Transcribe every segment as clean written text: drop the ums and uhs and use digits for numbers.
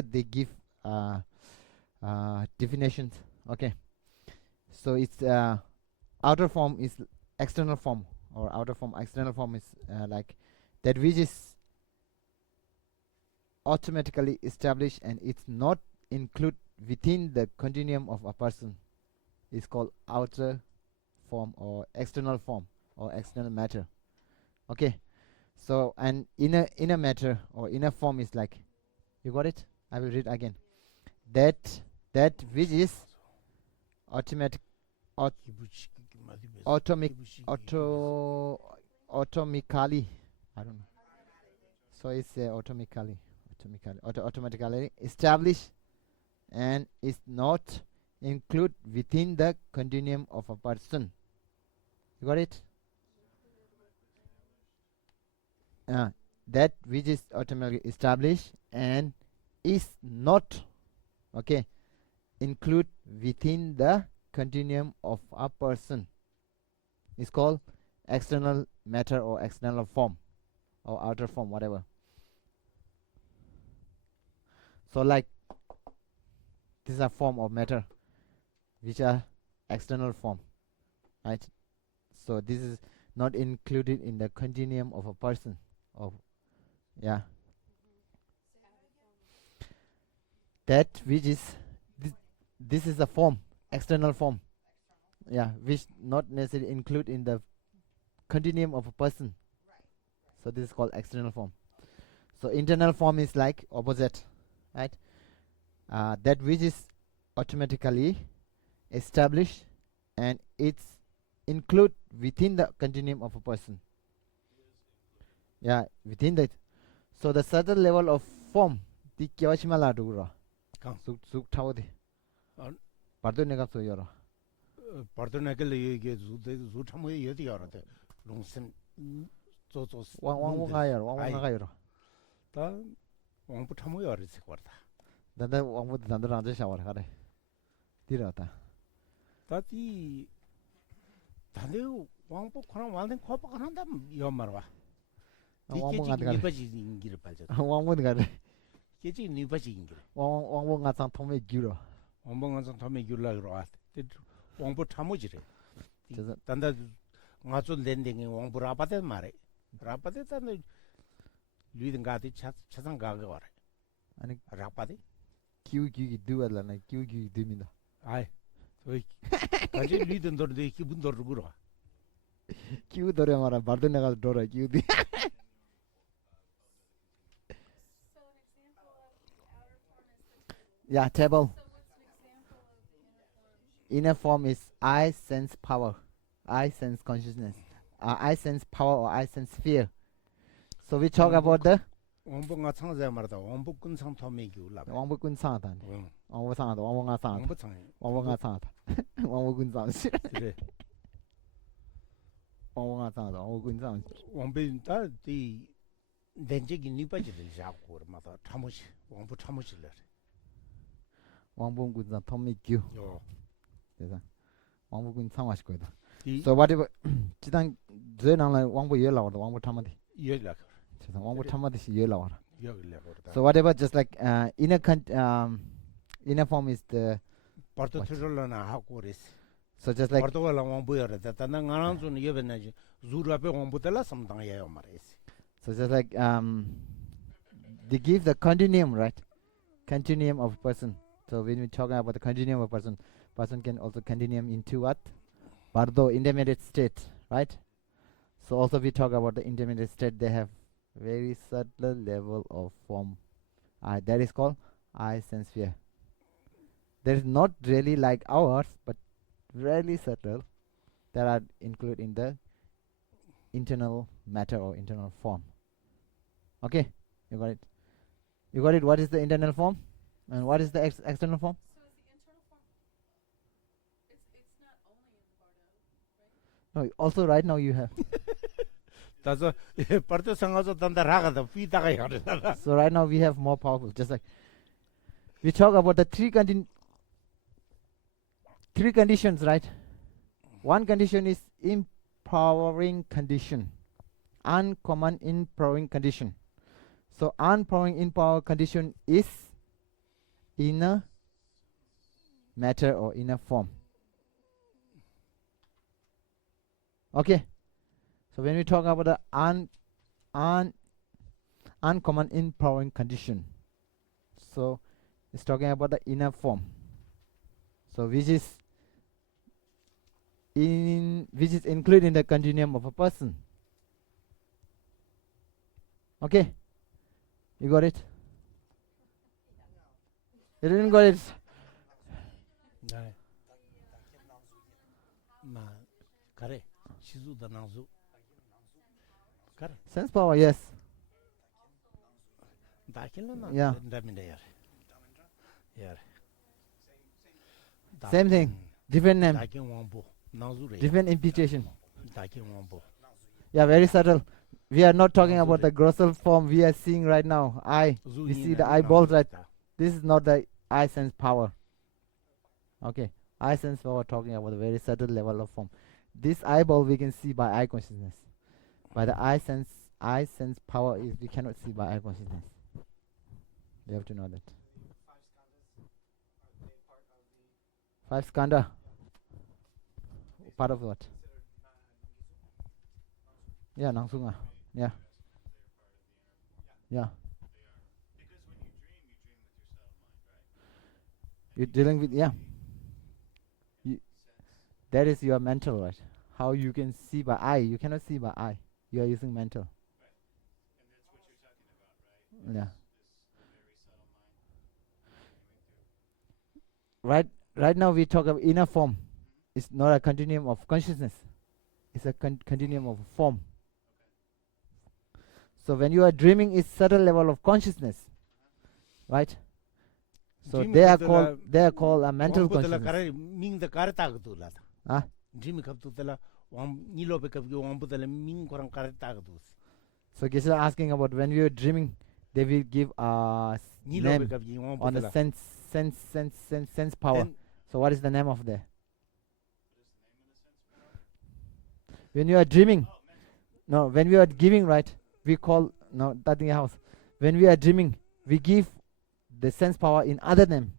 they give definitions. Okay, so it's outer form is external form, or outer form external form is like that which is automatically established and it's not include within the continuum of a person is called outer form or external matter. Okay, so and inner matter or inner form is like, you got it? I will read again. That which is automatic atomic atomically, I don't know, so it's automatically established and is not include within the continuum of a person. You got it? That which is automatically established and is not, okay, include within the continuum of a person is called external matter or external form or outer form, whatever. So like this is a form of matter which are external form, right? So this is not included in the continuum of a person. Of that which is this is a form, external form, which not necessarily include in the continuum of a person. So this is called external form. So internal form is like opposite, right? That which is automatically established and it's include within the continuum of a person. Within that. So the certain level of form the kyawashimala dura suk thawde pardo nega so yoro pardo nega le ye zu thamo ye di yoro de longsen zo wang nga yoro ta wang bu thamo yoro se korda danda wang bu danda ranje shawar kare dirata ta di dande wang bu khona wang ko ba khanda yo marwa 니바지인기를 발전. 왕문가래. 계지 니바지인기. 왕왕왕가상 통매 규로. 왕왕가상 통매 규라 그러. 왕부 참으지래. 단다 ngazo 렌딩에 왕부 아파트 말해. 아파트 단다 리든 가디 차상 가가 와라. 아니 아파트 기우기 두알라나 기우기 두민다. 아이. 저기 가지 리든 돌데 기분 돌로 그러. 기우 돌에 말아 말도 내가 돌아 기우디. Table. Inner form is I sense power, I sense consciousness, I sense power or I sense fear. So we talk about the 왕복가 창자 말다 왕복군 상토메 기울라. 왕복군 상하다. 왕복 상하다. 왕복가 상하다. 왕복가 상하다. 왕복군 상. 그래. 왕복가 상하다. 왕복군 상. 왕배다 이 렌제기 니바지를 잡고 말다 참으시 왕복 참으실래. 왕복군 상 토메 기. 요. 그래서 왕복군 상하실 거다. So whatever 지단 저랑 왕복 예 나오다. 왕복 참아디. 예 나. 왕복 참아듯이 예 나와라. 예 So whatever, just like inner form is the parto 틀러나 하고 그랬어. So just like parto 라 왕보여라. 다나 가난존 예배나지. 주르 앞에 왕보들라 삼당해요 말했어. So just like they give the continuum, right? Continuum of a person. So when we talking about the continuum of a person can also continuum into what? Bardo, intermediate state, right? So also we talk about the intermediate state, they have very subtle level of form. That is called I sense fear. That is not really like ours, but really subtle, that are included in the internal matter or internal form. Okay, you got it. You got it. What is the internal form, and what is the external form? No, also right now you have. 다서 parto 상가서 단다 라가다 피다가 여르다. So right now we have more powerful. Just like we talk about the three conditions, right? One condition is empowering condition, uncommon empowering condition. So unempowering empower condition is inner matter or inner form. Okay. So when we talk about the uncommon empowering condition, so it's talking about the inner form. So which is included in the continuum of a person. Okay, you got it? You didn't got it? 네. 마 가래. 시주다 나수. 가래. Sense power, yes. 다킬나 Yeah. ndaminde 야. Same thing, different name, 다kin 왕보. 나수래. different imputation. 다kin 왕보. Yeah, very subtle. We are not talking about the grossal form we are seeing right now. We see the eyeballs, right? This is not the eye sense power. Okay, eye sense power talking about a very subtle level of form. This eyeball we can see by eye consciousness. By the eye sense power is we cannot see by eye consciousness. You have to know that. 5 skandha. Part of what? Yeah, Nangsunga. Yeah. Yeah. You're dealing with, yeah. That is your mental, right? How you can see by eye. You cannot see by eye. You are using mental. Yeah. Right now we talk about inner form. It's not a continuum of consciousness. It's a continuum of form. So when you are dreaming, it's subtle level of consciousness, right? So they are called a mental consciousness. Ah? So Geshe asking about when we are dreaming, they will give a name on the sense power. So what is the name of there? When you are dreaming, no, when we are giving, right? We call nothing else. When we are dreaming, we give the sense power in other name.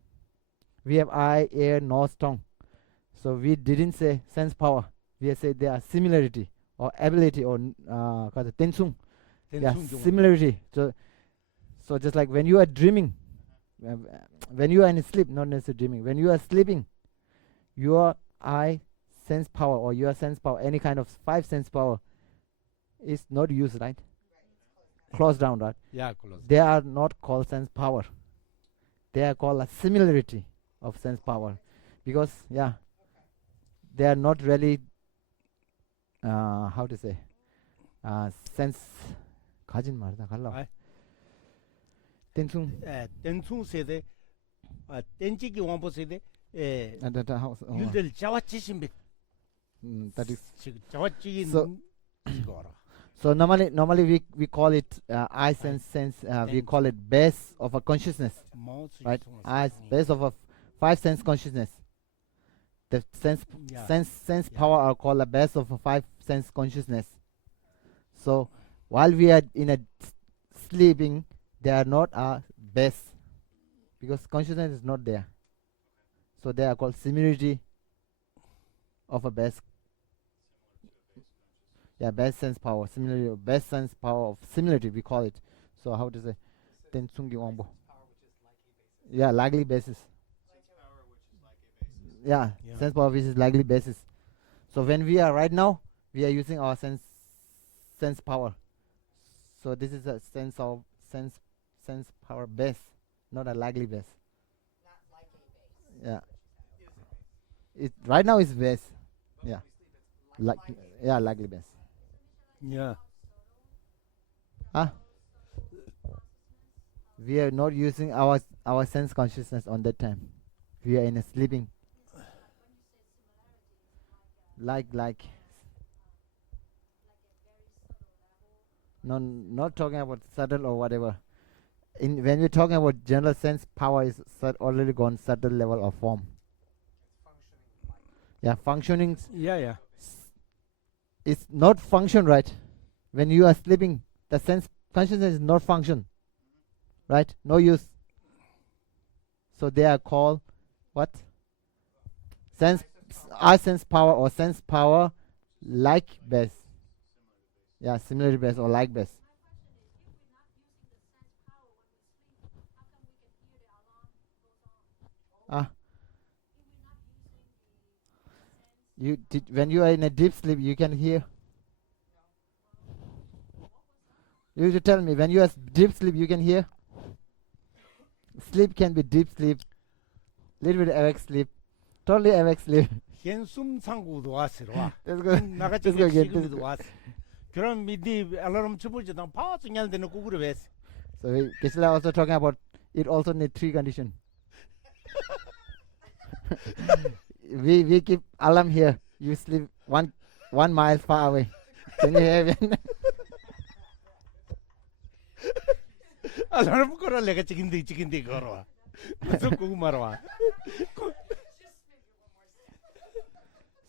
We have eye, ear, nose, tongue. So we didn't say sense power. We said they are similarity or ability or tensung. They are similarity. So just like when you are dreaming, when you are in sleep, not necessarily dreaming. When you are sleeping, your eye sense power or your sense power, any kind of 5 sense power, is not used, right? Closed down, right? Yeah, closed. They are not called sense power. They are called a similarity of sense power, because they are not really how to say sense 가진 말다 갈라. 땡충. 땡충 세대 땡지기 왕보 세대 율들 자와치신비. That is 자와치기 so normally we call it eye sense we call it base of a consciousness, right? Eyes base of a 5 sense consciousness. The sense power are called a base of a 5 sense consciousness. So while we are in a sleeping, they are not a base, because consciousness is not there. So they are called similarity of a base. Yeah, best sense power, similarity, best sense power of similarity, we call it. So how to say? Tensunggi wangbo. Yeah, likely basis. Yeah, sense power which is likely basis. So when we are right now, we are using our sense power. So this is a sense power base, not a likely base. Not like a base. Yeah. It right now is base. Yeah. Likely base. Yeah. Huh? We are not using our sense consciousness on that time. We are in a sleeping. Like no, not talking about subtle or whatever. When we're talking about general sense power, is already gone subtle level of form. Yeah, functioning. Yeah. It's not function, right? When you are sleeping, the sense consciousness is not function, right? No use. So they are called what? Sense, our sense power or sense power like bass. Yeah, similar bass or like bass. Ah, you did when you are in a deep sleep, you can hear. You to tell me when you are deep sleep, you can hear. Sleep can be deep sleep, little bit awake sleep, totally awake sleep. 현숨 상고도 왔어요. That's good. 나같이 That's good. 지금도 왔어. 그럼 미디 알람 쳐보지도 파츠 그냥 되는 구구를 왜? So Kisla also talking about it also need 3 condition. we keep alarm here. You sleep 1 mile far away. Can you hear me? 알람 걸어 내가 지긴데 걸어. 무슨 구구 말아.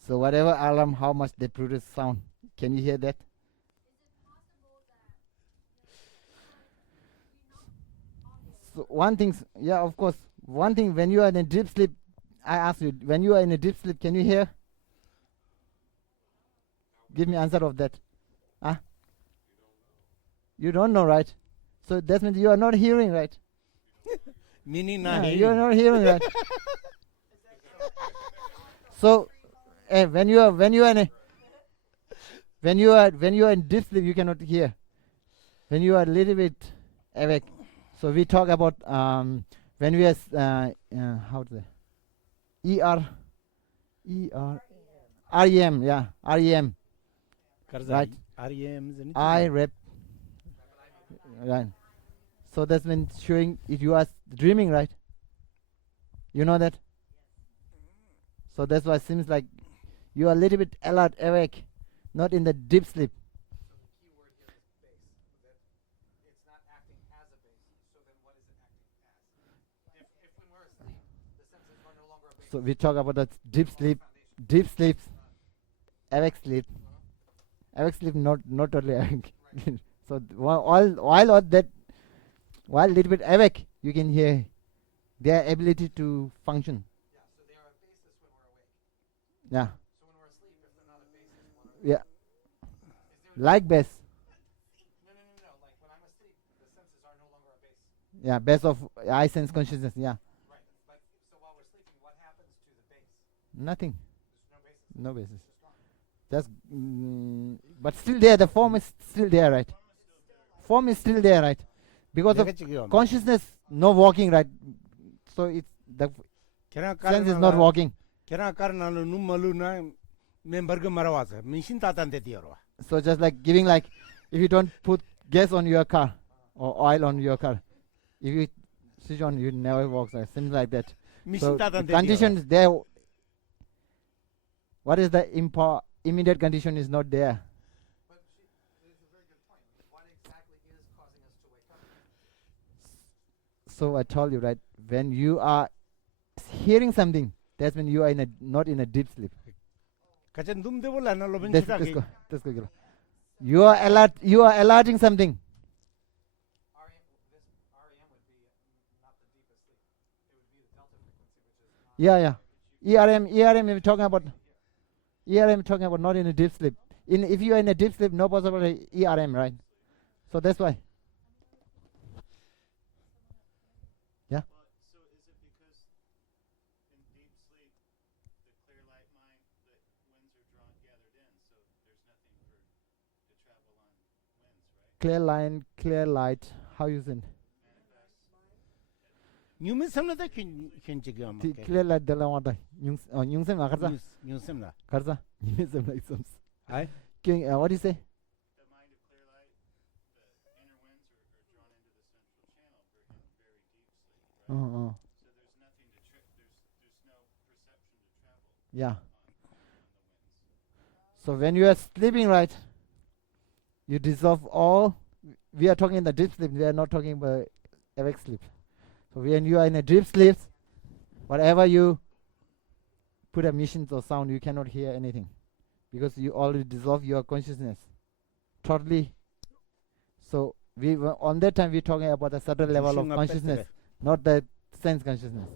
So whatever alarm, how much they produce sound. Can you hear that? So one thing, yeah, of course. One thing, when you are in a deep sleep, I ask you, when you are in a deep sleep, can you hear? Give me answer of that. Huh? You don't know, right? So that means you are not hearing, right? Meaning Yeah, not you are not hearing, right? So when you are in deep sleep, you cannot hear. When you are a little bit awake, so we talk about when we are how to say REM, yeah, REM, right? REM I rep, right? So that's been showing if you are dreaming, right? You know that. So that's why it seems like you are a little bit alert, awake, not in the deep sleep. So we talk about that deep sleep, awake sleep, not totally awake. So while little bit awake, you can hear their ability to function. Yeah. Yeah. Like bass. Yeah, bass of I sense consciousness. Yeah. Nothing. No basis. Just, but still there. The form is still there, right? Form is still there, right? Because of consciousness, no walking, right? So it's the sense is not walking. So just like giving, like if you don't put gas on your car or oil on your car, if you switch on, you never walk. Right? Seems like that. So the condition is there. What is the immediate condition is not there. But it's a very good point. What exactly is causing us to wake up? So I told you, right? When you are hearing something, that's when you are not in a deep sleep. You are alert. You are alerting something. REM would be not the deepest sleep. It would be the delta frequency, which is not ERM. We're talking about. ERM talking about not in a deep sleep. If you are in a deep sleep, no possible ERM, right? So that's why. Yeah. So is it because in deep sleep, the clear light mind, the winds are gathered in, so there's nothing to travel on winds, right? Clear line, clear light. How you think? Clear light dala wada. Nyungsem akarsa. Karsa. Nyungsem like some. Aye. What do you say? The mind of clear light, the inner winds are drawn into the central channel, in very deep sleep, right? So there's nothing to there's no perception to travel Yeah. on the winds. So when you are sleeping, right, you dissolve all. We are talking in the deep sleep. We are not talking about awake sleep. So when you are in a deep sleep, whatever you put emissions or sound, you cannot hear anything because you already dissolve your consciousness totally. So we were, on that time we're talking about a certain level of consciousness, not the sense consciousness.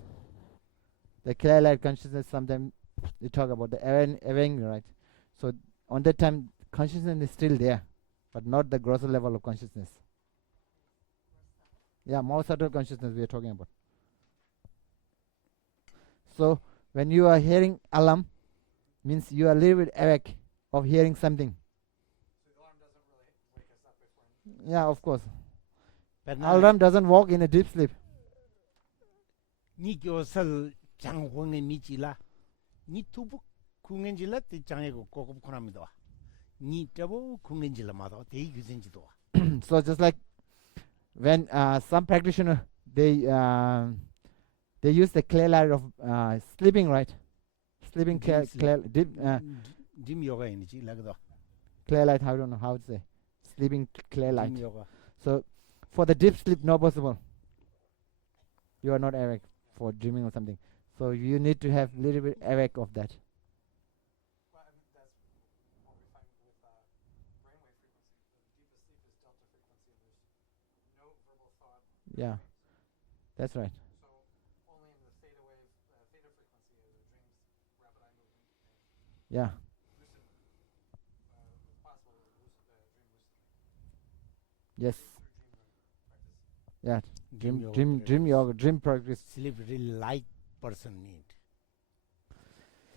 the clear light consciousness. Sometimes you talk about the awakening, right? So on that time, consciousness is still there, but not the grosser level of consciousness. Yeah, more subtle consciousness we are talking about. So when you are hearing alarm, means you are a little bit awake of hearing something. So the alarm doesn't really wake us up if we're in. Yeah, of course. But Alarm doesn't walk in a deep sleep. 니 교설 장홍의 미지라 니 투부 궁엔질라 때 장애고 고급 코나미도 니 더보 궁엔질라 마도 대이 규센지도 So just like when some practitioner they use the clear light of sleeping, right? Sleeping clear deep dim yoga 이니지 라고도 clear light. I don't know how to say sleeping clear light. dim yoga So for the deep sleep, not possible. You are not awake for dreaming or something. So you need to have little bit awake of that. Well, I mean, that's what we find with brainwave frequency. The deepest sleep is delta frequency, and there's no verbal thought. Yeah, that's right. So only in the theta wave, theta frequency, are the dreams, rapid eye movement, and Yeah, lucid. It's possible to lucid, dream lucidly yes, through dream practice. yeah. dim Dream yoga, dream practice. sleep really light person need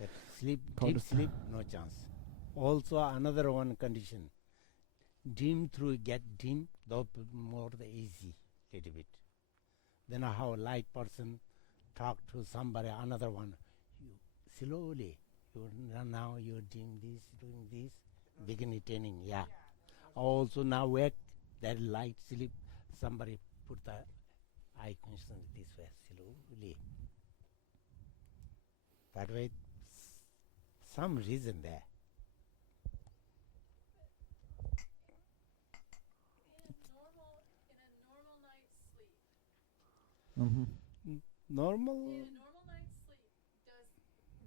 that sleep How deep to- sleep no chance also another one condition dim through get dim though more the easy little bit then how light person talk to somebody another one you slowly you now you're doing this begin training yeah also now wake that light sleep somebody put the eye constant this way slowly that way some reason there In a normal night's sleep, Mm-hmm. normal in a normal night's sleep,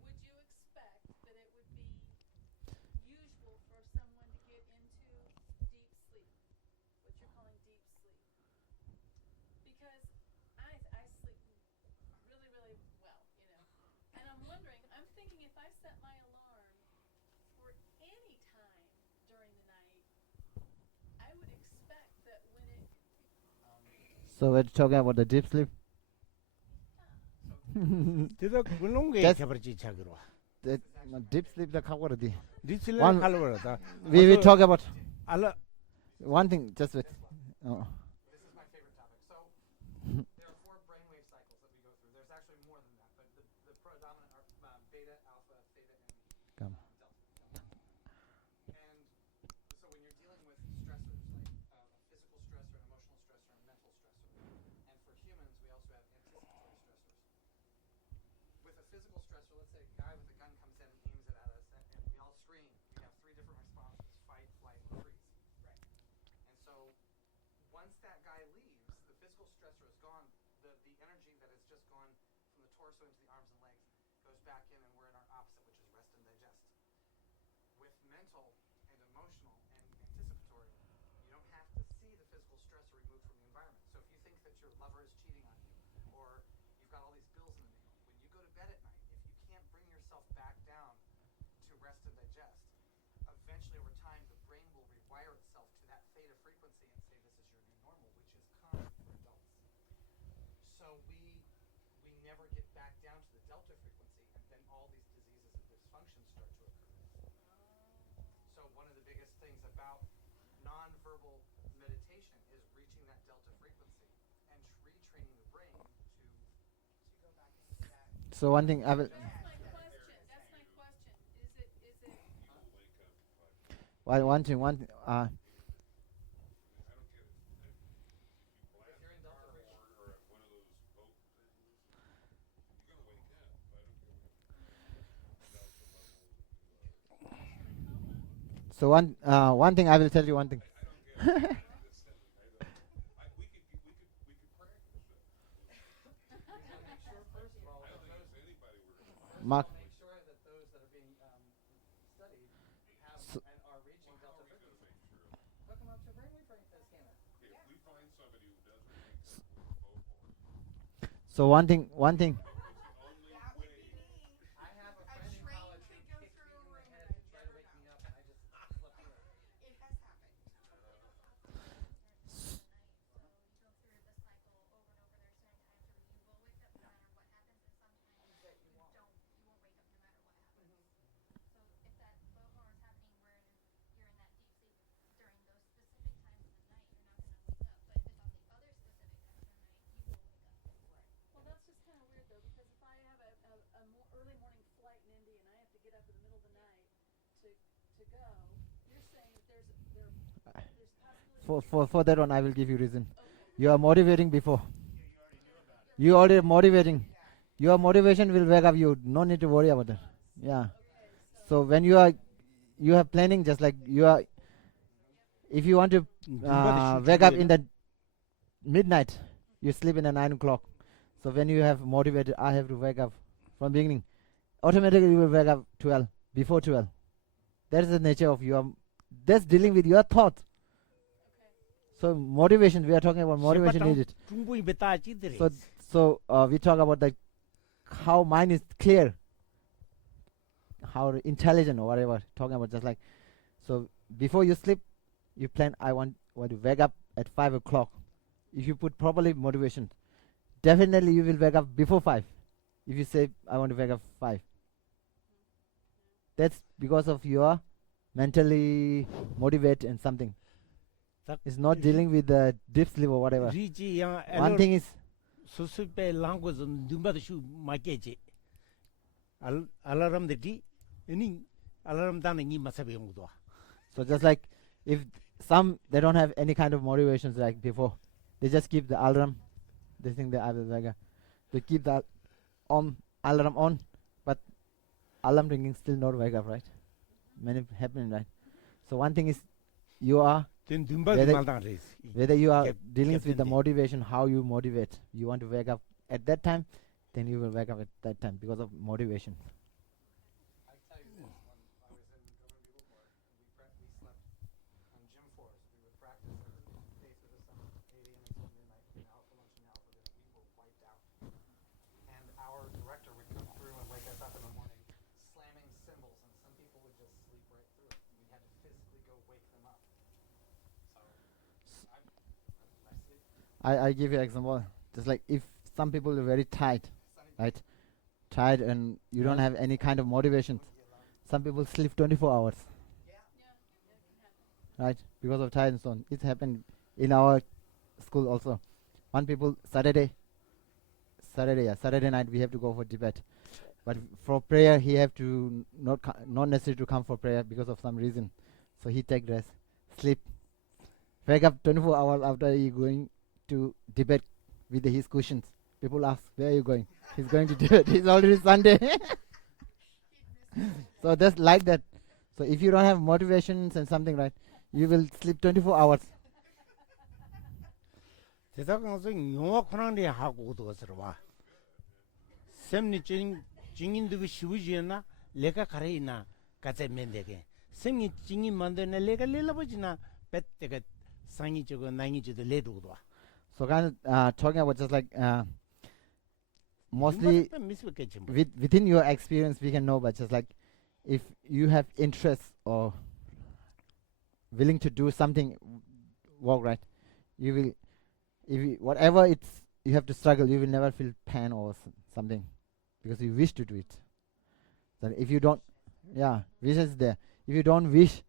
would you expect that it would be usual for someone to get into deep sleep, what you're calling deep sleep? Because I sleep really, really well, and I'm wondering, I'm thinking if I set my alarm for any time during the night, I would expect that when it So we're talking about the deep sleep. 그래서 그런 게 That's- 개버지 자기로 That deep sleep the cover. 리슬레 One- 칼로라다 We talk about 알라 one thing. Just wait. Oh. This is my favorite topic. So there are 4 brainwave cycles that we go through. There's actually more than that, but the predominant are beta, alpha, theta, and Come. delta. And so when you're dealing with stressors, like a physical stressor, an emotional stressor, and a mental stressor, and for humans, we also have anticipatory stressors. With a physical stressor, let's say a guy with a gun comes in and aims it at us, and we all scream. We have 3 different responses: fight, flight, or freeze. Right. And so once that guy leaves, the physical stressor is gone. The energy that has just gone from the torso into the arms and legs goes back in, and we're in our opposite, which is rest and digest. With mental and emotional and anticipatory, you don't have to see the physical stressor removed from the environment. So if you think that your lover is cheating on you, or you've got all these bills in the mail, when you go to bed at night, if you can't bring yourself back down to rest and digest, eventually over time the brain will rewire itself to that theta frequency and say this is your new normal, which is common for adults. So we never get back down to the delta frequency, and then all these diseases and dysfunctions start to occur. So one of the biggest things about nonverbal meditation is reaching that delta frequency and retraining the brain to go back into that. So one thing I will. That's my question. Is it One thing. If you're in delta frequency, So one thing I will tell you one thing. make sure first of all that Mark. make sure that those that are being studied have So- and are reaching delta frequency. Hook them up to a brainwave scanner. So one thing. to go, you're saying that there's possibility. For that one, I will give you reason. Okay. You are motivating before. You already motivating. Your motivation will wake up you. No need to worry about that. Yeah. So when you have planning, just like you are, if you want to wake up in the midnight, you sleep in the 9 o'clock. So when you have motivated, I have to wake up from beginning. Automatically you will wake up 12, before 12. That is the nature of your, that's dealing with your thought. So motivation, we are talking about motivation needed. 충분히 뱉다지들이. So we talk about the how mind is clear, how intelligent or whatever. Talking about just like, so before you sleep, you plan. I want to wake up at 5 o'clock. If you put properly motivation, definitely you will wake up before 5. If you say I want to wake up 5, that's because of your mentally motivate and something. It's not dealing with the deep sleep or whatever. 리지 양 One thing is 수수배 랑고즈 눈바도 슈 마케지. 알라람들이 아니 알라람 다는 이 마사베 용도. so just like if some they don't have any kind of motivations like before, they just keep the alarm. They think that I will wake up. They keep the alarm on, but alarm ringing still not wake up, right? Many happening, right? So one thing is you are 된 눈바도 whether- 말당을 whether you are Kept- dealing kept with the in the- motivation, how you motivate. You want to wake up at that time, then you will wake up at that time because of motivation. I tell you this, when I was in Government Bugle Corps, we slept on gym floors. We would practice every day through the summer, 8 a.m. until midnight, in alpha lunch and alpha dinner. We were wiped out. And our director would come through and wake us up in the morning, slamming cymbals, and some people would just sleep right through it. We had to physically go wake them up. So, I sleep. I give you an example. Just like if some people are very tired, right? Tired and you don't have any kind of motivation. Some people sleep 24 hours, right? Because of tired and so on. It happened in our school also. One people Saturday night we have to go for debate, but for prayer he have to not necessary to come for prayer because of some reason. So he take rest, sleep, wake up 24 hours after he going to debate with his questions. People ask, where are you going? He's going to debate. It's already Sunday. So that's like that. So if you don't have motivations and something, right, you will sleep 24 hours. 대사관에서 영화 코난리 하고 오도서로 와. 샘니 증인도 쉬우지나 내가 가래이나 가재 맨데게. 샘니 증인 만드나 내가 렐라버지나 뱃때가 상이 저거 나이 저도 레도도 와. So kind of talking about just like mostly within your experience we can know, but just like if you have interest or willing to do something work, right, you will, if you, whatever it's you have to struggle, you will never feel pain or something because you wish to do it. So if you don't, wish is there. If you don't wish,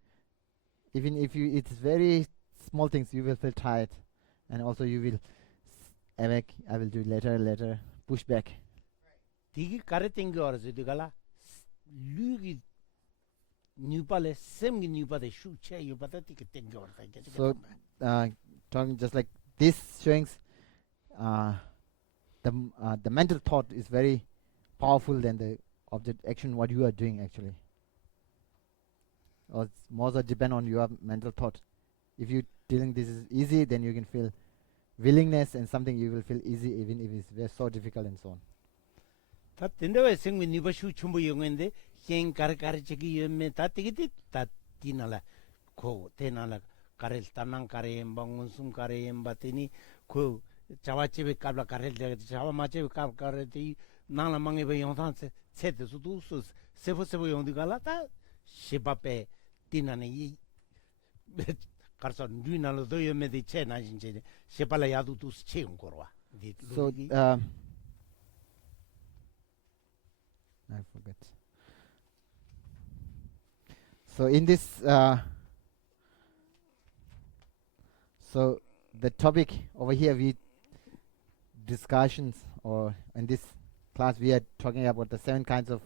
even if you it's very small things, you will feel tired, and also you will awake. I will do later, push back. 디기 가르친 거 알아서 디가라 류기 뉴발에 샘기 뉴발에 슈체 유바다 디기 땡겨 알아. So talking just like this showing the mental thought is very powerful than the object action what you are doing actually. Or it's more so depend on your mental thought. If you dealing this is easy, then you can feel willingness, and something you will feel easy even if it's very so difficult and so on. 다 된다고 생긴 뉴바 슈 첨부 영어인데 행 가르치기 연매 다 되게 다 디나라 고 대나라 가를 따난 가래 방문숨 가래 엠바티니 그 자와집에 깔라 가를 내가 자와 마집에 깔 가래디 나라 망에 배 영상 세트수도 수 세포세포 용디가라다 시바페 디나네 이 가서 뉴나로 도 연매디 체나 진짜 시발라 야두도 체용 거와 So I forget. So in this, so the topic over here, we discussions, or in this class we are talking about the 7 kinds of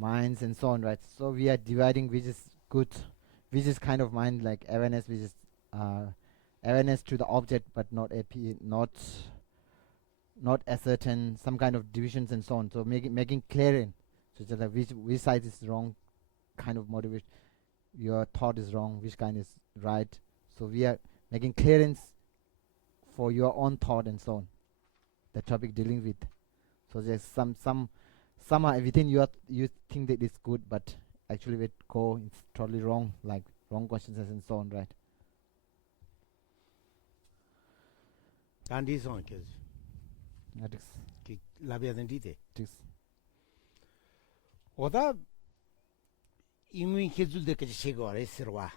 minds and so on, right? So we are dividing which is good, which is kind of mind like awareness, which is awareness to the object, but not not ascertain some kind of divisions and so on. So making clear in, so just like which side is wrong, kind of motivation. Your thought is wrong, which kind is right. So we are making clearance for your own thought and so on. The topic dealing with. So there's some are within you think that it's good, but actually with go it's totally wrong, like wrong consciousness and so on, right? 단디 성격 That is 그 라비아든 디데 this. 오다 이미 해줄 때까지 시고 알았어와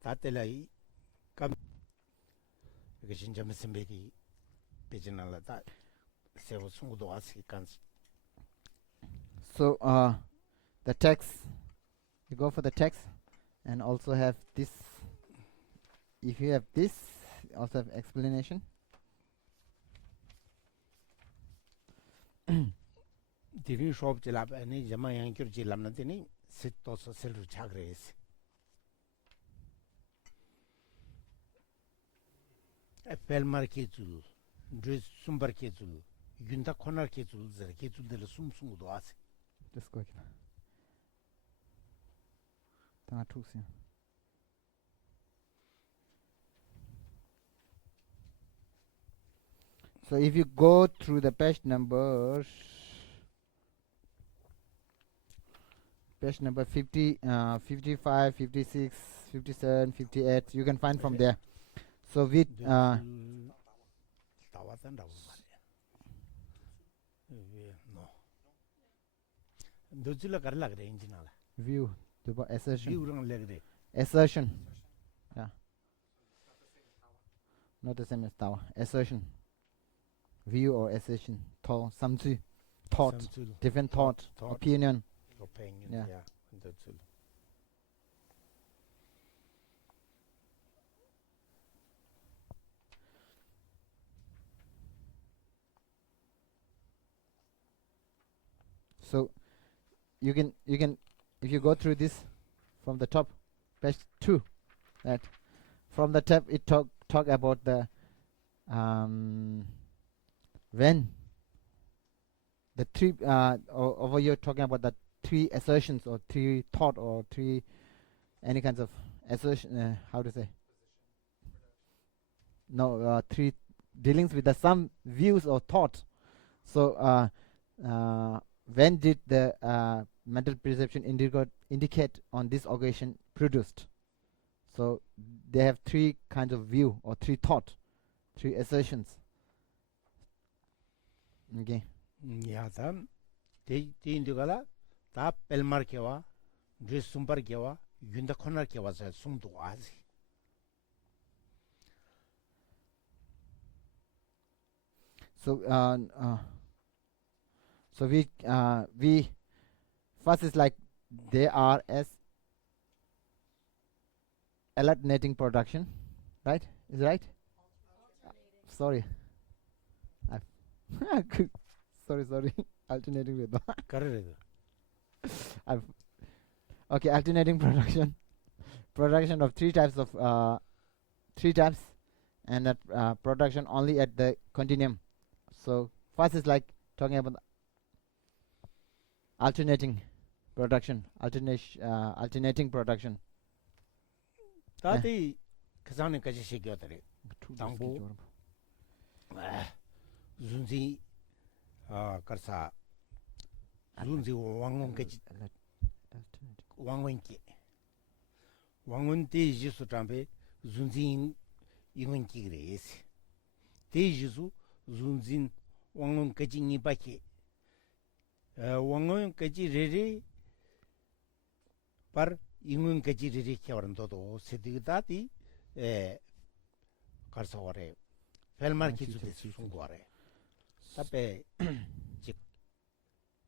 다텔라이 감 이게 진짜 무슨 배기 배진할라다 세워 숨고도 왔을 간 So the text, you go for the text and also have this. If you have this, also have explanation. 디린 쇼업 질랍 아니 자마 양교 질랍나더니 셋도서 셀로 차그레스 에펠 마르케줄 드스 숨바르케줄 윤다 코나르케줄 저케줄들 숨숨도 왔어 Just go again. Tanga tools, yeah. So if you go through the page number 50, 55, 56, 57, 58, you can find from there. So with 다 왔단다고 말이야 너 너질라 가르라 그래 인지나라 view, the assertion, 비우랑 레그래 assertion, yeah, not the same as tower. Assertion, view or assertion, thought, different thought, opinion. opinion Yeah. yeah 너질 So you can if you go through this from the top, page 2, that from the top it talk about the when the three over here talking about the three assertions or three thought or three any kinds of assertion, how to say, no, three dealings with the some views or thought. So when did the mental perception indicate on this occasion produced? So they have three kinds of view or three thought, three assertions. Okay. 야담 데인디가라 다 벨마르케와 드스숨바르케와 윤다 코나르케와서 숨도 와지 So so we first is like they are as alternating production, right? Is it right? Sorry, sorry, alternating with 가르르 okay, alternating production of three types, and that production only at the continuum. So first is like talking about alternating production. 다디 그상님까지 시켜드려 당보 준지 가르사 준지 왕원까지 왕원께 왕원 대지수 담배 준지 이원께 그래서 대지수 준진 왕원까지 니바께 왕원까지 레레 par ingunkaji riri kyawarandodo sedigdati karsaware felmar kizu de sungware tape jik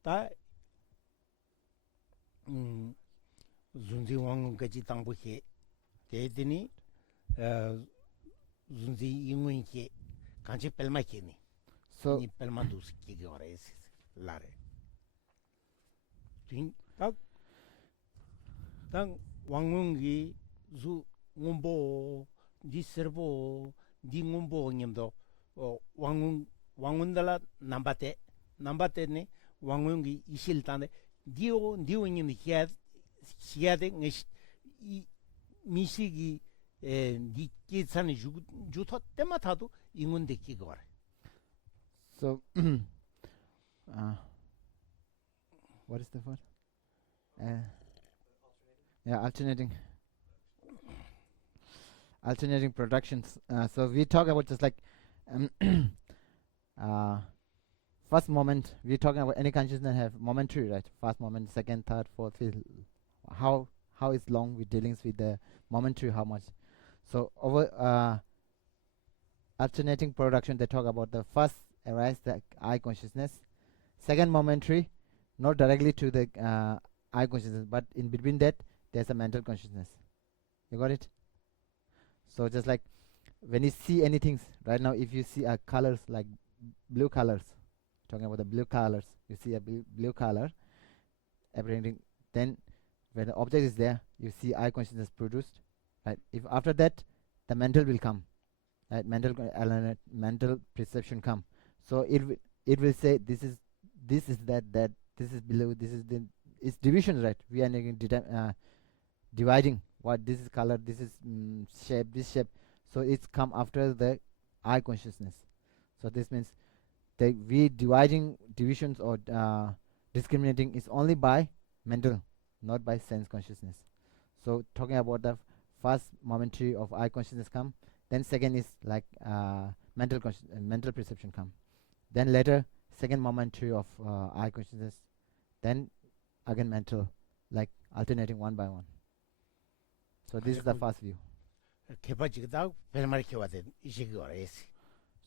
ta zunzi wangunkaji tangbuke dedini zunzi ingunke kanchi pelmake ni So ni pelmadus kigore lare 당 왕문기 주 원보 디서보 딩원보 님도 왕문달라 남바테네 왕문기 이실단에 디오님 히야데 이 미식이 니키산이 주토 때마다도 인문데 끼고 와라. So, what is the word? Yeah, alternating productions. So we talk about just like first moment. We're talking about any consciousness have momentary, right? First moment, second, third, fourth, fifth. How is long we're dealing with the momentary? How much? So over alternating production, they talk about the first arise the eye consciousness, second momentary, not directly to the eye consciousness, but in between that there's a mental consciousness. You got it? So just like when you see anything right now, if you see colors like blue colors, talking about the blue colors, you see a blue color appearing, then when the object is there, you see eye consciousness produced, right? If after that the mental will come, right? Mental perception come. So it will say this is that this is below, this is the, it's divisions, right? We are dividing what this is color, this is shape, this shape. So it's come after the eye consciousness. So this means that we dividing divisions or discriminating is only by mental, not by sense consciousness. So talking about the first momentary of eye consciousness come, then second is like mental perception come, then later second momentary of eye consciousness, then again mental, like alternating one by one. So this is the first view.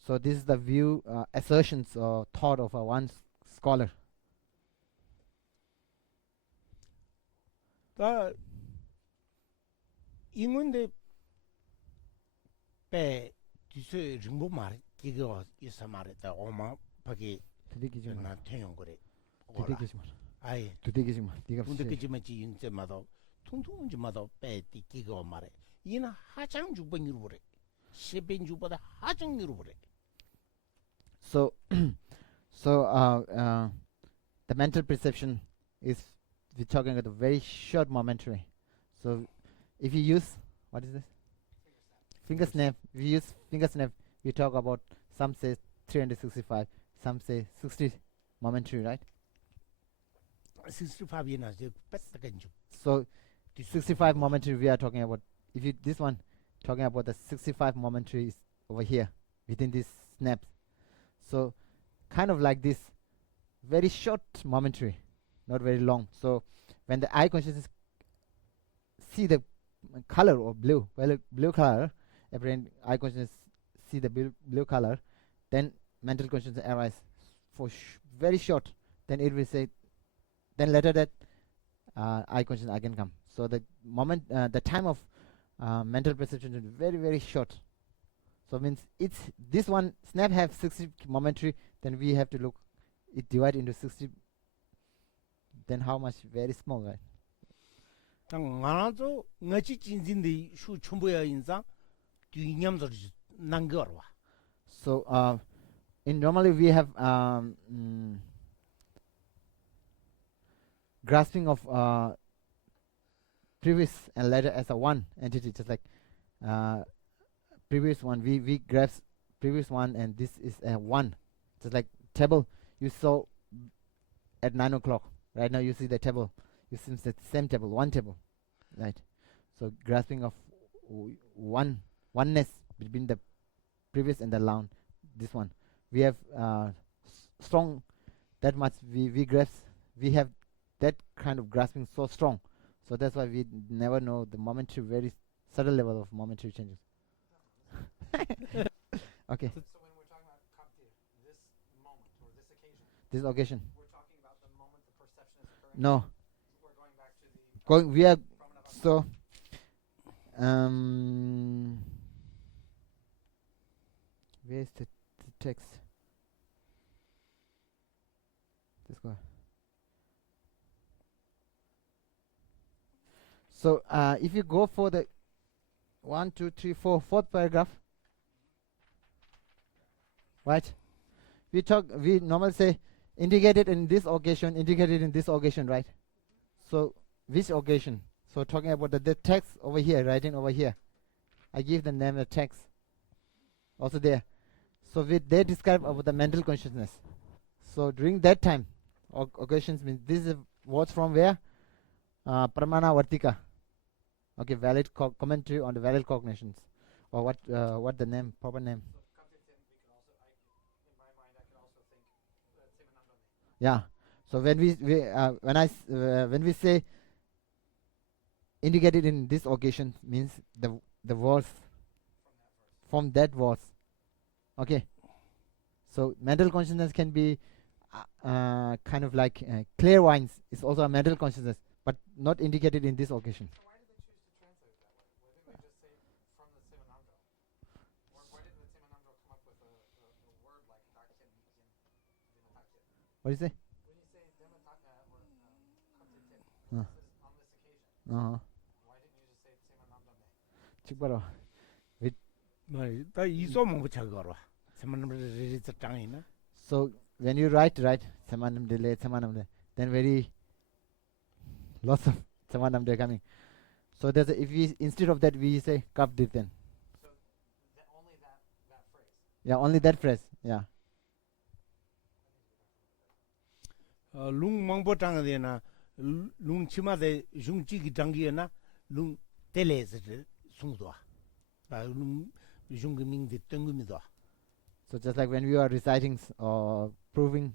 So this is the view, assertions or thought of one scholar. 인문데 배 뒤서 링보 말 기가 있어 말했다. 엄마 밖에 드디기지 마. 나 태용 그래. 드디기지 마. 아이 드디기지 마. 네가 근데 그지만 지인때마다 통통지마다 배 기가 말해. 이나 하장 주번으로 그래. 10번 주보다 하장으로 그래. So the mental perception is, we're talking about a very short momentary. So if you use, what is this? Finger snap. If you use finger snap, we talk about, some say 365, some say 60 momentary, right? 65 이나 저 뺐다간 주. So 65 momentary we are talking about. If you this one talking about the 65 momentary is over here within these snaps. So kind of like this, very short momentary, not very long. So when the eye consciousness see the color of blue, well, blue color, apparent eye consciousness see the blue color, then mental consciousness arise for very short. Then it will say, then later that eye consciousness again come. So the moment, the time of mental perception is very, very short. So means it's this one snap have 60 momentary, then we have to look it divide into 60, then how much? Very small, right? 나도 같이 진진데 슈 첨부야 인상 뒤냠도 난거와. So in normally we have grasping of previous and later as a one entity, just like previous one, we grasp previous one and this is a one, just like table you saw at 9 o'clock. Right now you see the table, you see the same table, one table, right? So grasping of oneness between the previous and the noun, this one we have strong, that much we grasp, we have that kind of grasping so strong. So that's why we never know the momentary, very subtle level of momentary changes. Okay. So when we're talking about kapti, this moment or this occasion, This occasion. we're talking about the moment the perception is occurring. No. We're going back to the We are Pramana so where's the text? This guy. So if you go for the 1, 2, 3, 4, fourth paragraph, right? We normally say indicated in this occasion, indicated in this occasion, right? So which occasion? So talking about the text over here, writing over here. I give the name of text also there. So they describe about the mental consciousness. So during that time, occasions means this is words from where? Pramana Vartika. Okay, valid commentary on the valid cognitions, or what the name, proper name? So Kamtiten, we could also, in my mind, I could also think Simanandane. Yeah. So when we say indicated in this occasion means the words from that verse. Okay. So mental consciousness can be kind of like clairvoyance is also a mental consciousness, but not indicated in this occasion. So why did they choose to translate it that way? Why didn't they just say from the Simanando? Or why didn't the Simanando come up with a word like Dakyan, Vinatakyat? What do you say? When you say Demataka or Kamtiten, Huh. this is on this occasion. Uh-huh. Why didn't you just say Simanandane? Chikbaro. 다 이소 뭐 저거로. 세만을 장이나. So when you write samanam delay, then very lots of samanam they coming. So there's if we instead of that we say kap diten. So only that phrase. Yeah, only that phrase. Yeah. 룽 망보 장에나 룽 치마데 룽지기 장기에나 룽 텔레스 숭도아. 룽 룽기밍데 땡금이도. So just like when we are reciting or proving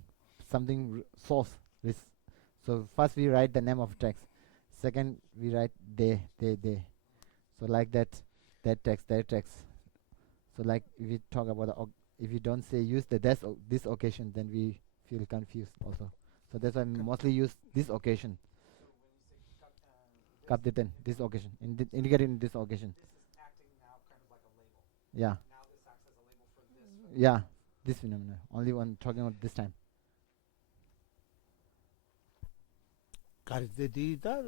something source. So first we write the name of text. Second we write they. So like that text. So like if we talk about if you don't say use the this occasion, then we feel confused also. So that's why I mostly use this occasion. So when you say Kapditen, this occasion, indicated in this occasion. this is acting now kind of like a label. Yeah. Now this acts as a label for this. Yeah. This phenomenon. Only one talking about this time. 가르데디다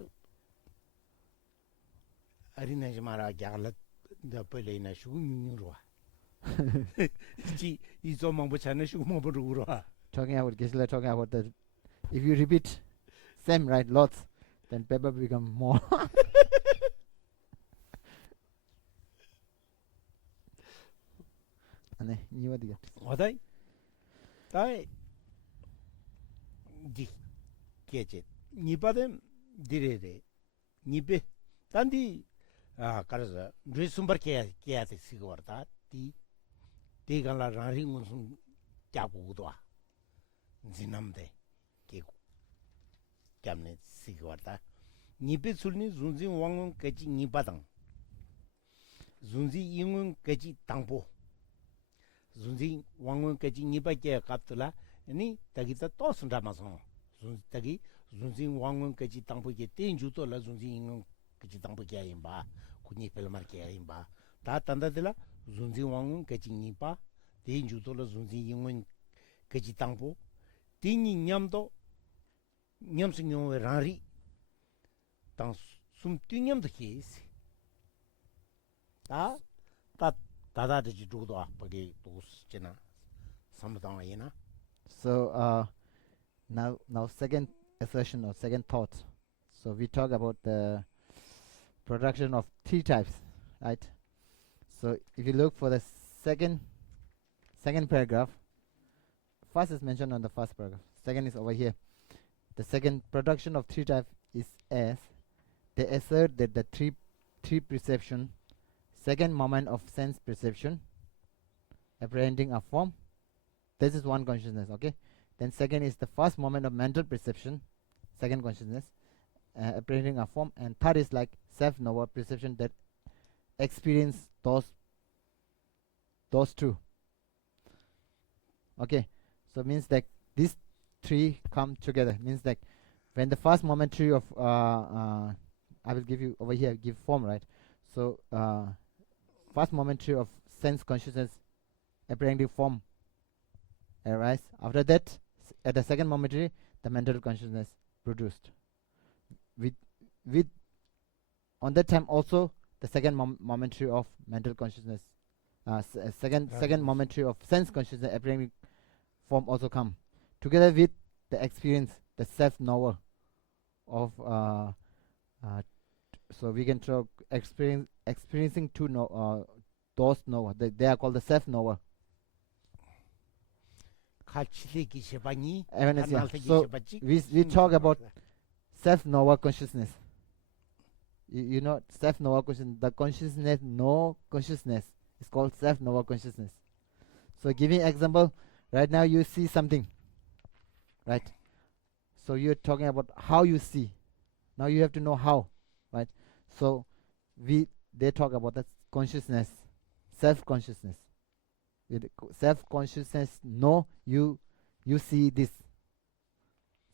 아리나지 마라 야갈라 더 빨리나 슈군유로 와. 지 이소 망보 차네 슈군모보로 우로. Talking about Gisela, talking about the if you repeat same right lots, then paper become more. ane niwa diga. 어다이 다이 디 게제 니바데 디레데 니베 단디 가르자 르숨버 케야데 시고르다 디 디간라 라링은 잡고도 와 진남데 게고 뺨네 시고르다 니베 술니 준진 왕은 까지 니바당 준지 인은 까지 당보 준지 왕은 까지 니바게 갑들라 아니 다기다 또 순다마서 준다기 준지 왕은 까지 당보게 땡주도라 준지 인은 까지 당보게 아임바 군이 펠마르게 아임바 다 단다들라 준지 왕은 까지 니바 땡주도라 준지 인은 까지 당보 띵이 냠도 냠승용의 라리 당 숨띵냠도 케이스 다다지 주도 앞에 도스잖아 삼당이나. So now second assertion or second thought. So we talk about the production of three types, right? So if you look for the second paragraph, first is mentioned on the first paragraph. Second is over here. The second production of three types is as they assert that the three perception, second moment of sense perception, apprehending a form. This is one consciousness, okay? Then second is the first moment of mental perception, second consciousness, apprehending a form, and third is like self-knower perception that experience those two. Okay, so means that these three come together. Means that when the first momentary of I will give you over here give form, right? So first momentary of sense consciousness apprehending form arise. After that, at the second momentary, the mental consciousness produced. With on that time also the second momentary of mental consciousness, second momentary of sense consciousness appearing form also come together with the experience, the self knower of so we can talk experiencing two those knower. They are called the self knower. 칼치대기 셰바니 Awareness, yeah. 한알대기 So 셰바지 we talk about self knower consciousness. You know self knower consciousness. The consciousness no consciousness is called self knower consciousness. So giving example, right now you see something, right? So you're talking about how you see. Now you have to know how, right? So they talk about that consciousness, self consciousness. With self consciousness, no, you see this.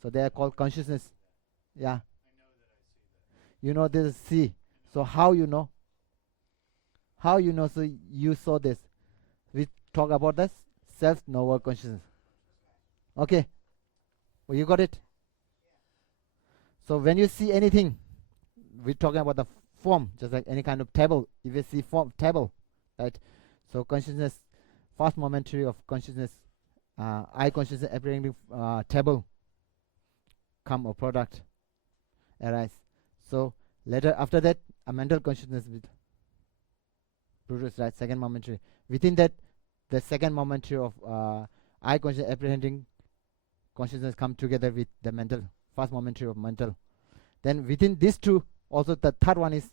So they are called consciousness. Yeah. You know this see. So how you know? How you know? So you saw this. We talk about this self knower consciousness. Okay. Well, you got it. So when you see anything, we're talking about the form, just like any kind of table. If you see form table, right? So consciousness, first momentary of consciousness, eye consciousness appearing table, come a product, arise. So later after that, a mental consciousness will produce, right? Second momentary. Within that, the second momentary of eye consciousness apprehending consciousness come together with the mental, first momentary of mental. Then within these two, also the third one is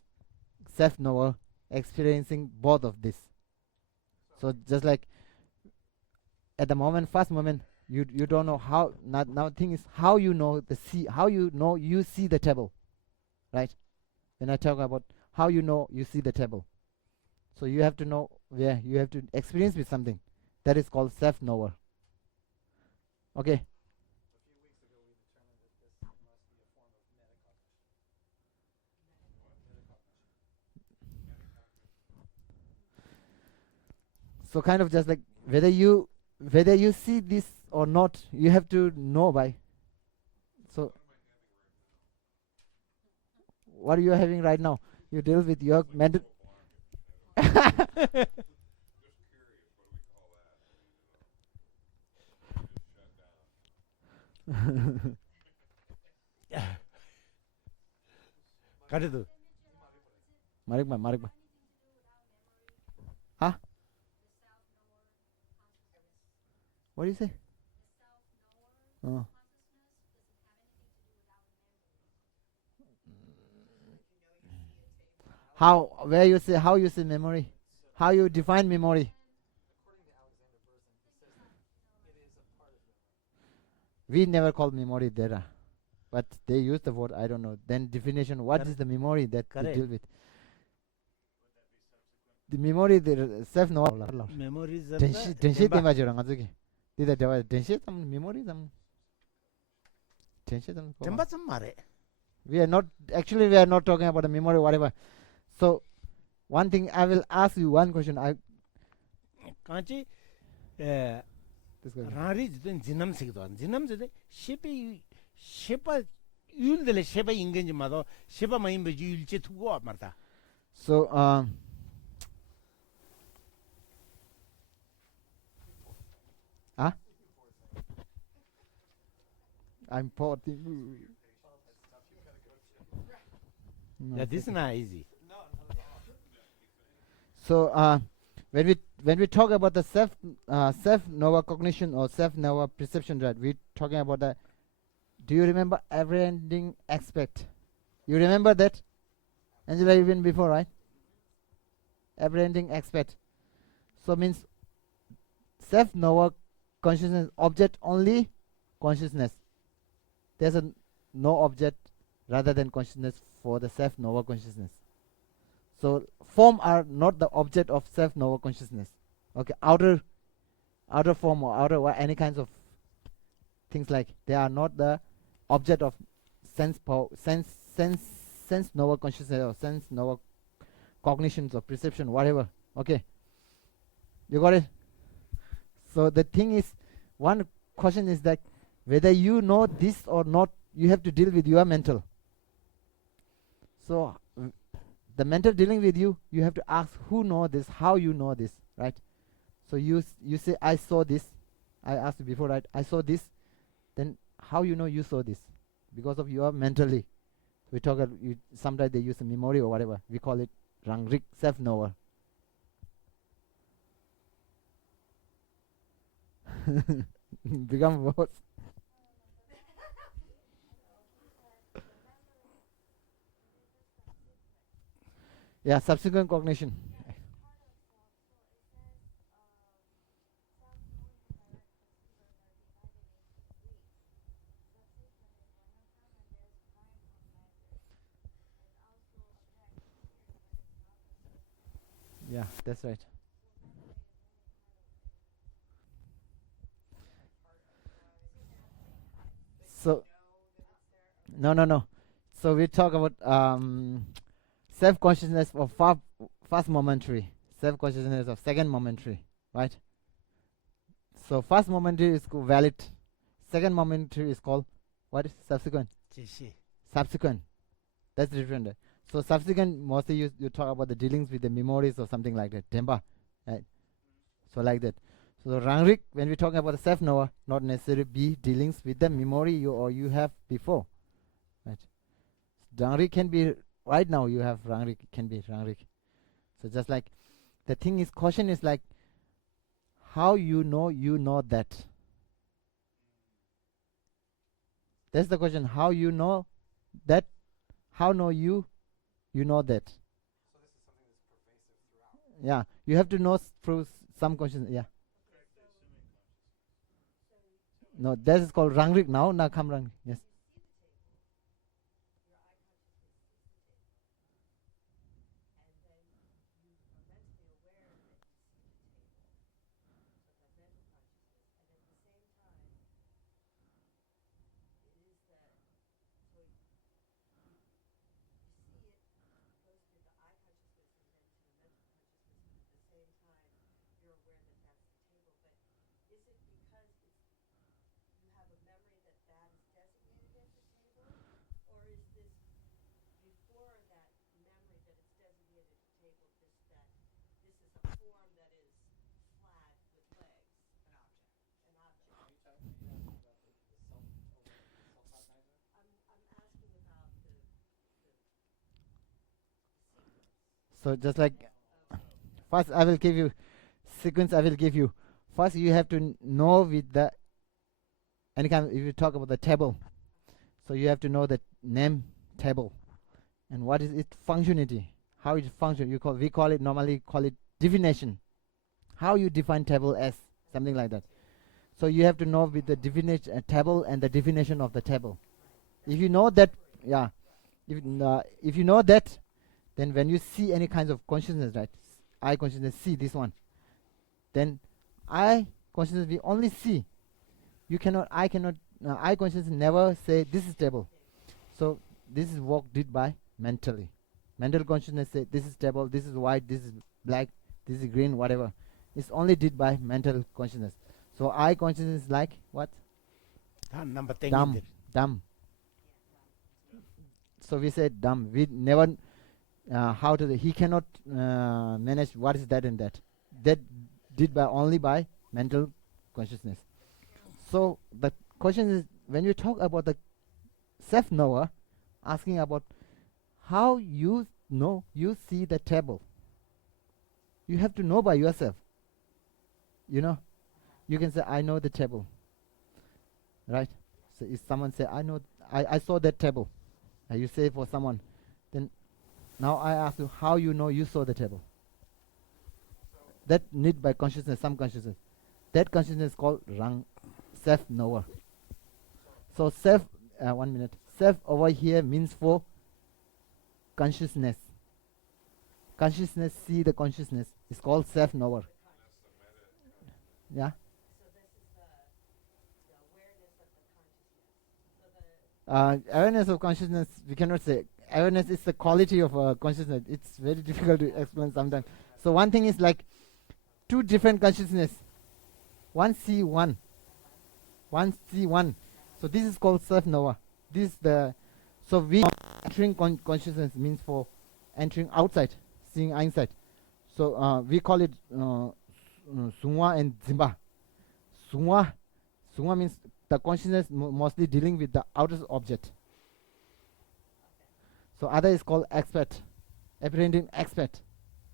self-knower, experiencing both of this. So just like at the moment, first moment, you don't know how. Now thing is how you know the see, how you know you see the table, right? When I talk about how you know you see the table, so you have to know where you have to experience with something. That is called self-knower. Okay. So kind of just like whether you see this or not, you have to know by. So what are you having right now? You deal with your mental. 가래도 Marikma. Huh? What do you say? Oh. How, where you say, how you say memory? How you define memory? According to Alexander Berzin, he says that it is a part of memory. We never call memory data, but they use the word, I don't know. Then definition, what is the memory that we Correct. deal with? The memory, the self know. memories are Tenshi tema jira ngazuki. Dida dewa tenshi tam memory tam. Tenshi tam. 템바 좀 말해. We are not talking about the memory whatever. So one thing I will ask you one question. 같이 This guy. 라리든 지남색도 안 지남제데 셰바 율들 셰바 인간지마도 셰바 마임베 율제 두고 말다. So I'm 40. No, Yeah, this is okay. not easy. So when we talk about the self knower cognition or self knower perception, right? We're talking about the. Do you remember ever-ending aspect? You remember that, Angela? You've been before, right? Ever-ending aspect. So means self knower consciousness object only consciousness. There's no object rather than consciousness for the self knower consciousness. So form are not the object of self knower consciousness. Okay, outer form or outer any kinds of things like they are not the object of sense knower consciousness or sense knower cognitions or perception, whatever. Okay, you got it. So the thing is, one question is that whether you know this or not, you have to deal with your mental. So the mental dealing with you, you have to ask who know this, how you know this, right? So you say, I saw this. I asked you before, right? I saw this. Then how you know you saw this? Because of your mentally. We talk. Sometimes they use a memory or whatever. We call it rangrik, self-knower. Become worse. Yeah, subsequent cognition. Yeah, that's right. So no. So we talk about self-consciousness of first momentary, self-consciousness of second momentary, right? So first momentary is valid, second momentary is called what is subsequent? 解析 Subsequent. That's different. So subsequent mostly you talk about the dealings with the memories or something like that. Tempa, right? So like that. So rangrik, when we talk about the self-knower, not necessarily be dealings with the memory you have before, right? Rangrik can be right now. You have rangrik, can be rangrik. So just like the thing is, caution is like how you know that. That's the question. How you know that? How know you know that? So this is something that's pervasive throughout. Yeah, you have to know through some consciousness. Yeah. No, that is called rangrik now. Now come rangrik. Yes. So just like first I will give you sequence. I will give you first. You have to know with the any kind. If you talk about the table, so you have to know the name table and what is its functionality. How it function. We call it normally call it definition. How you define table as something like that. So you have to know with the definition table and the definition of the table. If you know that, yeah. If you know that, then when you see any kinds of consciousness, right? I consciousness see this one. Then I consciousness we only see. You cannot. I cannot. I consciousness never say this is table. So this is work did by mentally. Mental consciousness say this is table. This is white. This is black. This is green. Whatever. It's only did by mental consciousness. So I consciousness is like what? number 10 Dumb. Dumb. So we say dumb. We never. How to he cannot manage what is that and that. That did by only by mental consciousness. So the question is when you talk about the self-knower, asking about how you know you see the table. You have to know by yourself. You know, you can say I know the table, right? So if someone say I saw that table, you say for someone, then now I ask you how you know you saw the table. That need by consciousness, some consciousness. That consciousness is called self-knower. So self, 1 minute. Self over here means for consciousness. Consciousness see the consciousness. It's called self-knower. Yeah. Awareness of consciousness, we cannot say. Awareness is the quality of consciousness. It's very difficult to explain sometimes. So one thing is like two different consciousness. One see one. One see one. So this is called self-knower. This the so we entering consciousness means for entering outside, seeing inside. So we call it Sungwa and Zimba. Sungwa means the consciousness mostly dealing with the outer object. So other is called expert, apprehending expert,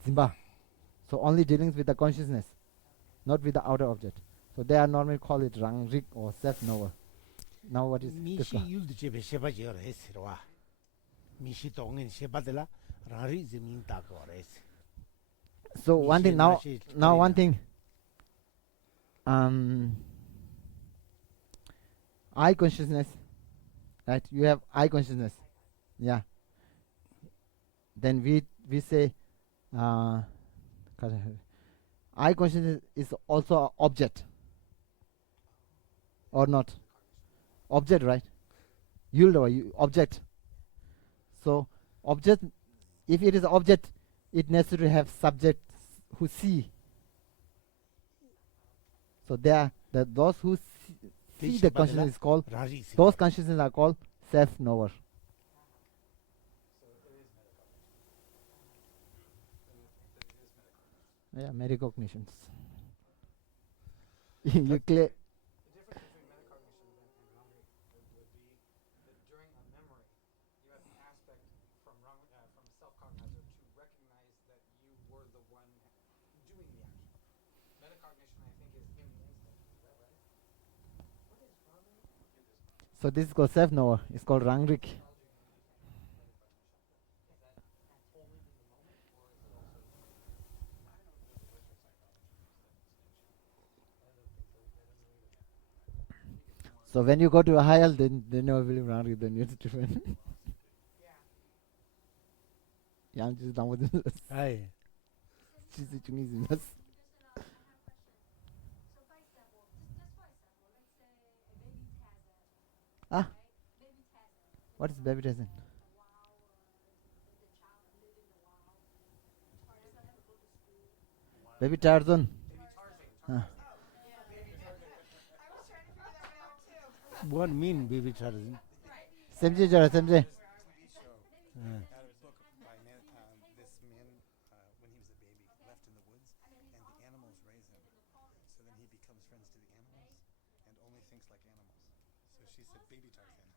Zimba. So only dealing with the consciousness, not with the outer object. So they are normally call it Rangrik or self-knower. Now what is this 미시 one? 율도 집에 쉐바지어라 했으러와 미시 동인 쉐바들라 라리 재민 다거라 했어 So one thing now one thing, eye consciousness, right? You have eye consciousness, yeah. Then we say eye consciousness is also an object or not? Object, right? Object. So object, if it is object, it necessarily have subjects who see. So there, those who see the consciousness is called, 라리 those consciousness are called self-knower. Yeah, metacognitions. You clear? The difference between metacognition and Rangrik would be that during a memory, you have an aspect from self-cognizer to recognize that you were the one doing the action. Metacognition, I think, is in the instant. Is that right? What is Rangrik? So this is called self-knower. It's called Rangrik. So when you go to a higher, then they never believe Rangrik. Then it's different. Yang just down with this. 아이 She's Chinese. I have a question. So for example, just for example, let's say a baby tarzan, Ah. right? Baby tarzan. What is baby Tarzan? A wild, the child that live in the wild. Or does not have to go to school. Baby Tarzan. Huh. what mean baby tarzan Semje jara semje. Out of a book by this man, when he was a baby, left in the woods, and the animals raise him. So then he becomes friends to the animals, and only thinks like animals. So she said, "Baby Tarzan."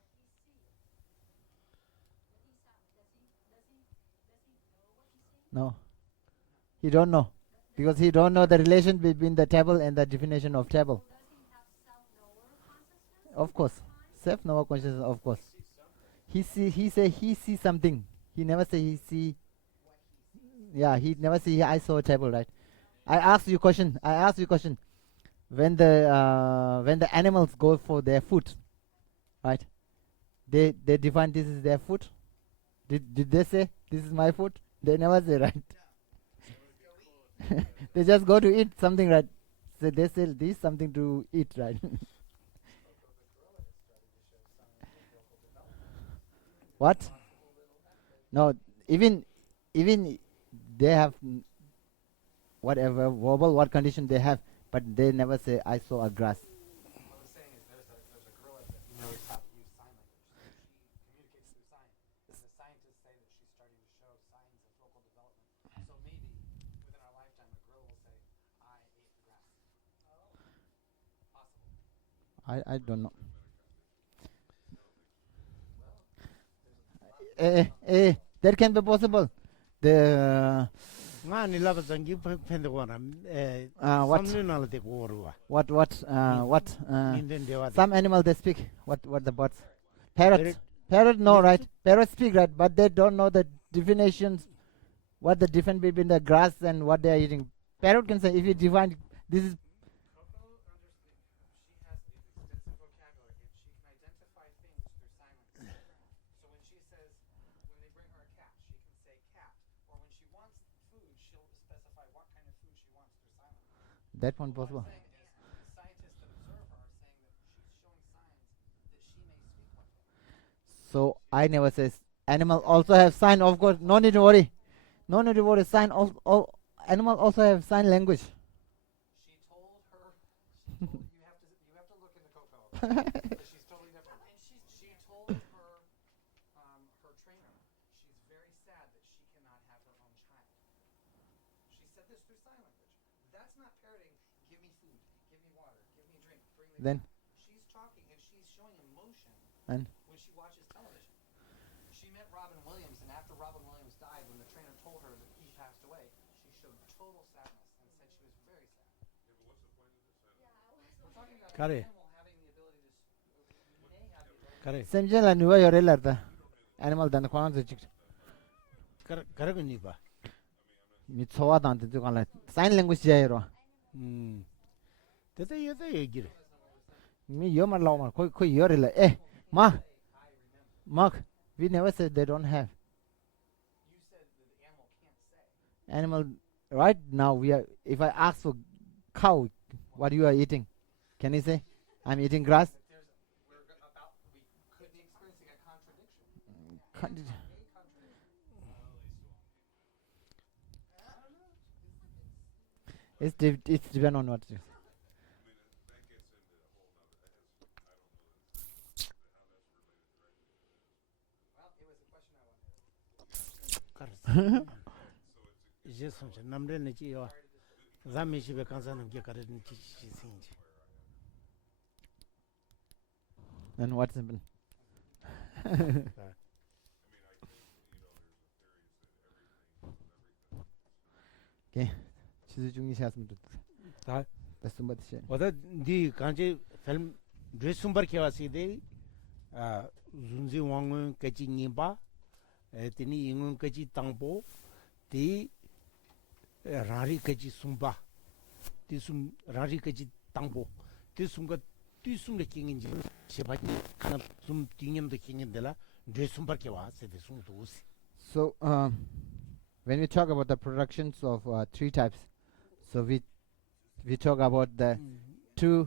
No. He don't know. Because he don't know the relation between the table and the definition of table. Of course. Self-knower consciousness, of course. He see something. He never say he see. Yeah, he never say I saw a table, right? I asked you question. When the animals go for their food, right? They define this is their food. Did they say this is my food? They never say, right? They just go to eat something, right? So they say this is something to eat, right? What? No, even they have whatever verbal what condition they have, but they never say I saw a grass. What I was saying is there's a gorilla that knows how to use sign language. She communicates through sign. And the scientists say that she's starting to show signs of vocal development. So maybe within our lifetime, a gorilla will say, "I ate the grass." Possible. I don't know. That can be possible. The ngani lava zangi pende wana what samnunala de gorwa what minden dewa some animal they speak. What the birds? Parrot know, right? Parrots speak, right? But they don't know the definitions. What the difference between the grass and what they are eating? Parrot can say if you define this is. Coco she has an extensive vocabulary and she can identify things through sign language. So when she says, when they bring her a cat, she can say cat. Or when she wants food, she'll specify what kind of food she wants through sign language. That one What possible. I'm saying is, the scientists that observe her are saying that she's showing signs that she may speak one day. So I never says animal also have sign. Of course, no need to worry. No need to worry. Sign. All animal also have sign language. She told you have to look into Coco. Because she's totally different. And she told her her trainer she's very sad that she cannot said this through sign language. That's not parroting, give me food, give me water, give me drink, bring me Then down. She's talking and she's showing emotion and when she watches television. She met Robin Williams, and after Robin Williams died, when the trainer told her that he passed away, she showed total sadness and said she was very sad. We're talking about Kare. an animal having the ability to, may have the ability. Kare. semjela nuwa yorela ta animal dan kwan zu chik Kare ko ni ba. mi chowa dan de kan la sign language jairo Tete yete yegire. mi yomar lawmar koi yorela mark we never said they don't have You said that the animal can't say. animal right now. We are, if I ask for cow what you are eating, can he say I'm eating grass? We could be experiencing a contradiction. Contra- A contradiction. it's depend on what it is. Well, it was a question I wanted. Kare. Je somcha namre ne chi yo. Zami shi be kansa nam ke kare ni chi sinji. Then what's happened? Okay, chizu jungi shasm tu. 다 That's somebody said. 오다 디 간제 film 드레스umbar ke waside zunzi wangun kachi nimba tini ingun kachi tangpo ti rari kachi sumba ti sum rari kachi tangpo ti sumga ti sumle kingin shebati kana sum tingem de kingin dela dressumbar ke waside sum dos So when we talk about the productions of three types, so we talk about the two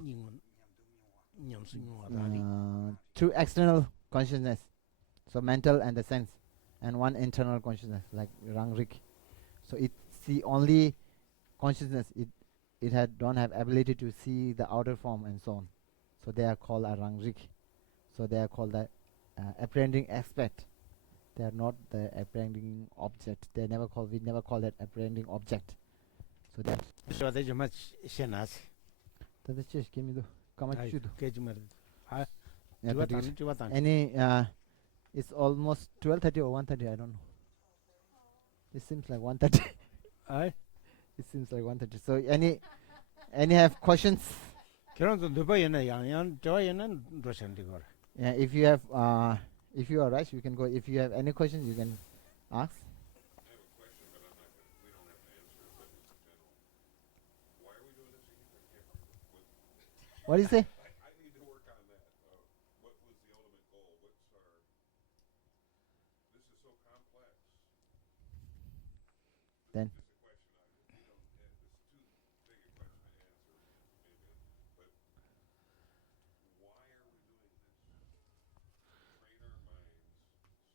two external consciousness, so mental and the sense, and one internal consciousness like rangrik. So it's the only consciousness. It don't have ability to see the outer form and so on. So they are called a rangrik. So they are called the apprehending aspect. They are not the apprehending object. We never call that apprehending object. So that so de jama shenas that's just give me the come ai chudu. ke jumar ha Yeah, jiwa that is- tan jiwa tan Any it's almost 12:30 or 1:30, I don't know. It seems like 1:30. ai It seems like 1:30. So any have questions? 결혼 좀 누가 얘네 양양 저 얘는 로션디 거 Yeah, if you have if you are right, you can go. If you have any questions, you can ask. What do you say? I need to work on that. What was the ultimate goal? What's our... This is so complex. Then It's a question it's too big a question to answer, maybe. But why are we doing this? Train our minds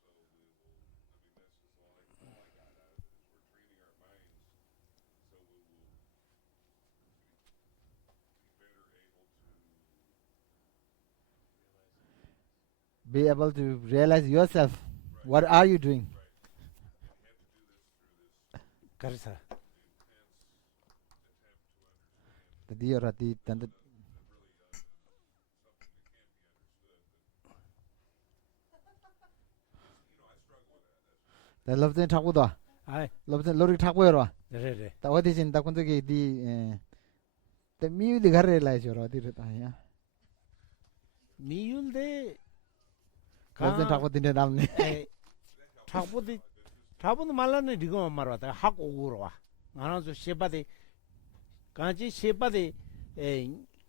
so we will... that's just all I got out of it, is we're training our minds so we will be better able to... be able to realize yourself. What are you doing? 가르사 The dear Rati, then the love then talk with her. 아이 Love then Lori talk with her. 그래래 The what is in the country the music realize your Rati. Yeah. 미율데 Love then talk with the name. 타보디 타보도 말라네 리고 말하다 하고 오러 와 나는 셰바데 간지 셰바데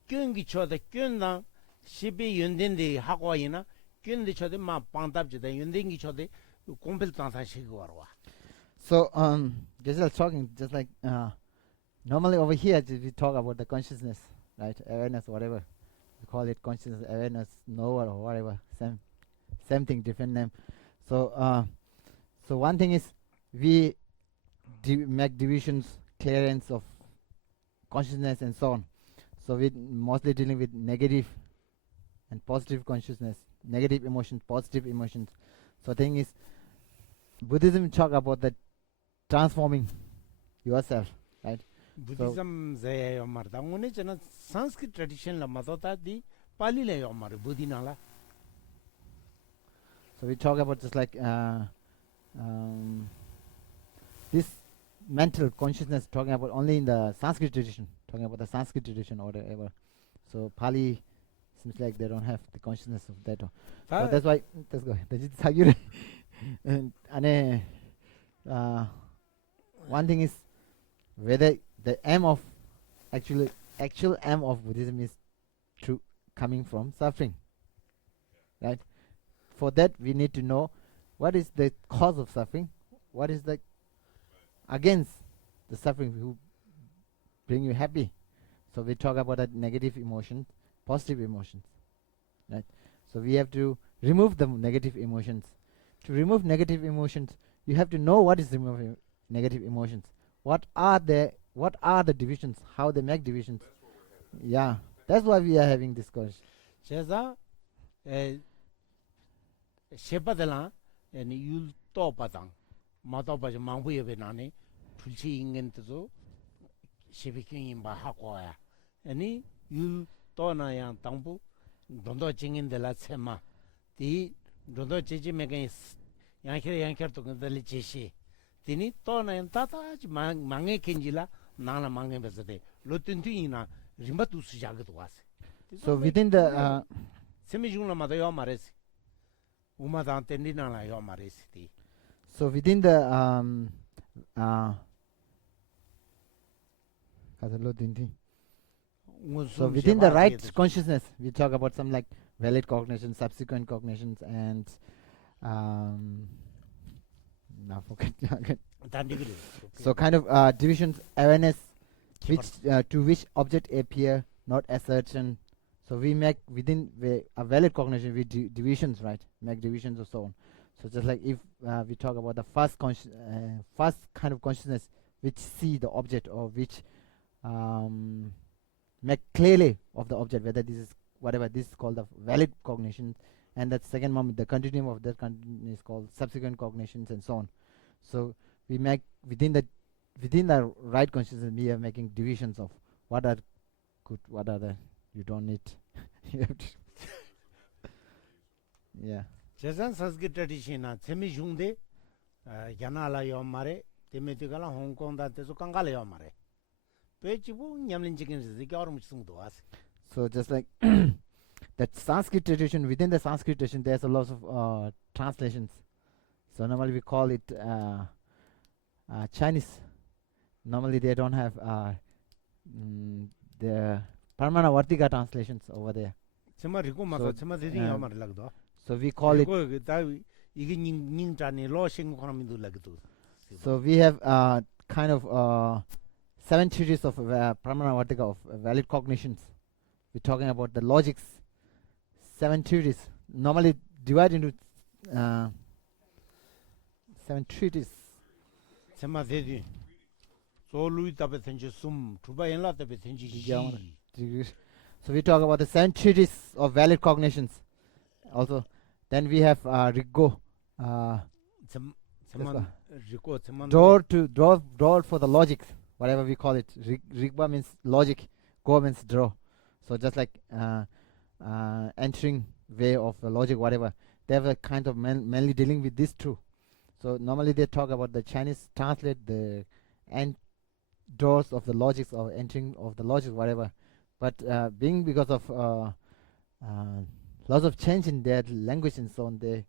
견기 쳐다 견나 시비 연된데 하고 와이나 견데 쳐데 마 방답지다 연된기 쳐데 공별 땅사 시고 와 So just like talking, just like normally over here we talk about the consciousness, right? Awareness, whatever we call it, consciousness, awareness, knower, or whatever, same thing, different name. So so one thing is we make divisions, clearance of consciousness and so on. So we mostly dealing with negative and positive consciousness, negative emotions, positive emotions. So thing is Buddhism talk about the transforming yourself, Buddhism zaya yomar da ngone chana Sanskrit tradition la matota di Pali la yomar Buddhina la. So we talk about just like this mental consciousness, talking about only in the Sanskrit tradition, talking about the Sanskrit tradition or whatever. So Pali seems like they don't have the consciousness of that. So that's why let's go. And one thing is whether the aim of actual aim of Buddhism is true coming from suffering, right? For that we need to know what is the cause of suffering, what is the against the suffering who bring you happy. So we talk about that negative emotions, positive emotions, right? So we have to remove the negative emotions. To remove negative emotions, you have to know what is removing negative emotions. What are the divisions? How they make divisions? Yeah, that's why we are having this course. Cheza shepadala and yul to patang mato ba mangbu ye benane tulchi ingen to shebikin in ba hakoya ani yul to na yang tangbu dondo jingin de la sema di dondo jeji megen yang to ngdali jeshi tini to na yang tata mange kenjila nana mange bezade lotuntu ina rimbatu sujagdo was. So within the semijungla mato yo maresi umadan tendina la yo maresi. So within the so within the right consciousness, we talk about some like valid cognition, subsequent cognitions, and now forget. So kind of divisions, awareness, which to which object appear, not assertion. So we make within a valid cognition with divisions, right? Make divisions or so on. So just like if we talk about the first kind of consciousness, which see the object or which make clearly of the object, whether this is whatever this is called the valid cognition, and that second moment, the continuum of that continuum is called subsequent cognitions and so on. So we make within the right consciousness, we are making divisions of what are good, what are the you don't need. You have to yeah. Jazan Sanskrit tradition na semi jungde yanala yo mare temetikala Hong Kong da teso kangala yo mare pechibu nyamlin chicken zikarum sungdo as. So just like that Sanskrit tradition, within the Sanskrit tradition there's a lot of translations. So normally we call it Chinese. Normally they don't have the Parmana Vartika translations over there. Sema riku maso sema didi yo mare lagdo. So we call it. So we have kind of 7 treatises of Pramana Vartika of valid cognitions. We're talking about the logics. 7 treatises normally divide into 7 treatises. So we talk about the 7 treatises of valid cognitions. Also, then we have Riggo. Draw for the logics, whatever we call it. Rigba means logic, go means draw. So just like entering way of the logic, whatever. They have a kind of mainly dealing with this too. So normally they talk about the Chinese translate the end doors of the logics or entering of the logic, whatever. But being because of lots of change in their language and so on, they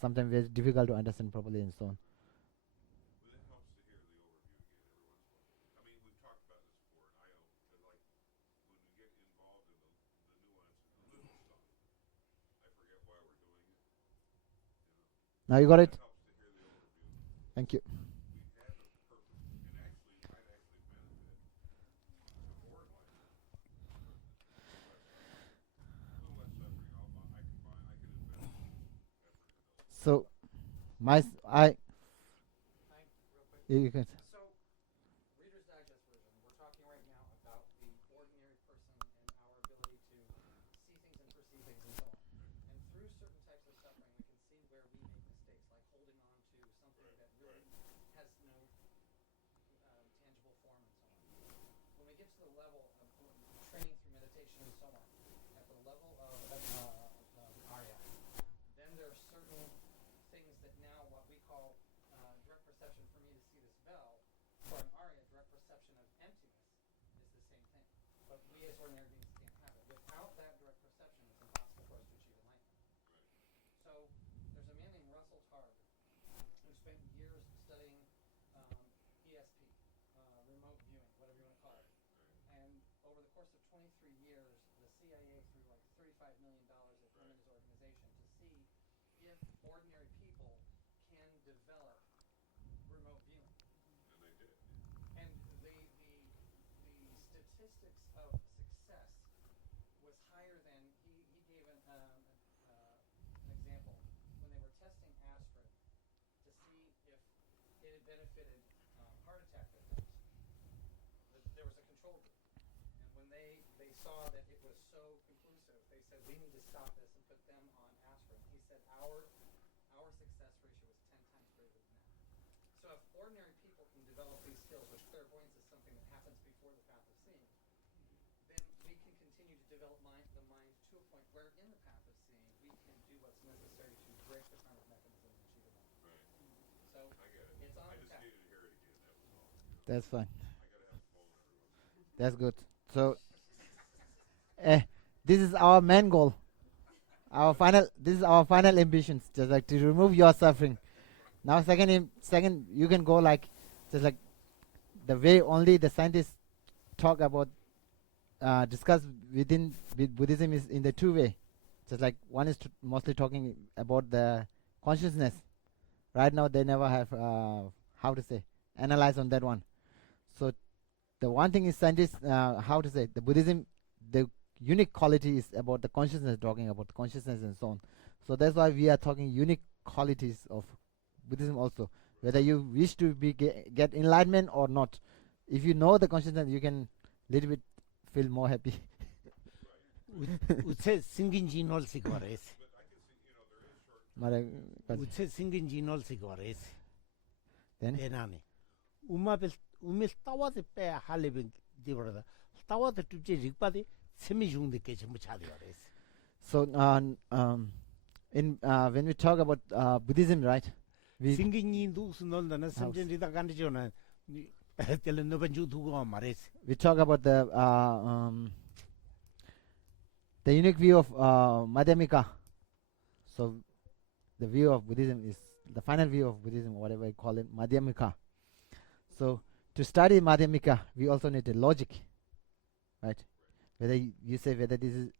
sometimes very difficult to understand properly and so on. Now you got it? Thank you. So, you can. So, Reader's Digest version, we're talking right now about the ordinary person and our ability to see things and perceive things and so on. And through certain types of suffering, we can see where we make mistakes, like holding on to something that really has no tangible form and so on. to the level of training through meditation and so on, at the level of the Arya, then there are certain things that now what we call direct perception. For me to see this bell, for an Arya, direct perception of emptiness is the same thing. But we as ordinary beings can't have it. Without that direct perception, it's impossible for us to achieve enlightenment. So there's a man named Russell Targ who spent years studying ESP, remote viewing, whatever you want to call it. And over the course of 23 years, the CIA threw like $35 million at him and his organization to see if ordinary people can develop remote viewing. And they did. And the statistics of success was higher than he gave an example when they were testing aspirin to see if it had benefited heart attack victims. There was a control group, and when they saw that it was so conclusive, they said we need to stop this and put them on aspirin. He said our success ratio was 10 times greater than that. So if ordinary people can develop these skills, which clairvoyance is something that happens before the path of seeing, then we can continue to develop the mind to a point where in the path of seeing we can do what's necessary to break the karmic mechanism and achieve it. Right. So I get it. it's on I the just path. needed to hear it again. That was all. That's fine. I gotta have a phone, everyone. That's good. So, this is our main goal. This is our final ambitions, just like to remove your suffering. Now, second, you can go like, just like the way only the scientists talk about, discuss within Buddhism is in the two way. Just like one is mostly talking about the consciousness. Right now, they never have analyze on that one. So, the one thing is scientists, the Buddhism, the unique quality is about the consciousness, talking about the consciousness and so on. So that's why we are talking unique qualities of Buddhism also. Whether you wish to get enlightenment or not, if you know the consciousness, you can little bit feel more happy. 우체 생긴지 놀시 거래스. 우체 생긴지 놀시 거래스. Then 대나네. 우밀 따와데 빼 할레빈 디버다. 따와데 투제 릭바데 세미 중데 게 전부 차대 거래스. so when we talk about Buddhism, right? 생긴이 누스 놀다는 삼전리다 간디죠나. 텔레 노벤주 두고 말레스. We talk about the unique view of Madhyamika. So the view of Buddhism is the final view of Buddhism, whatever you call it, Madhyamika. So to study Madhyamika, we also need a logic, right? Whether you say whether this is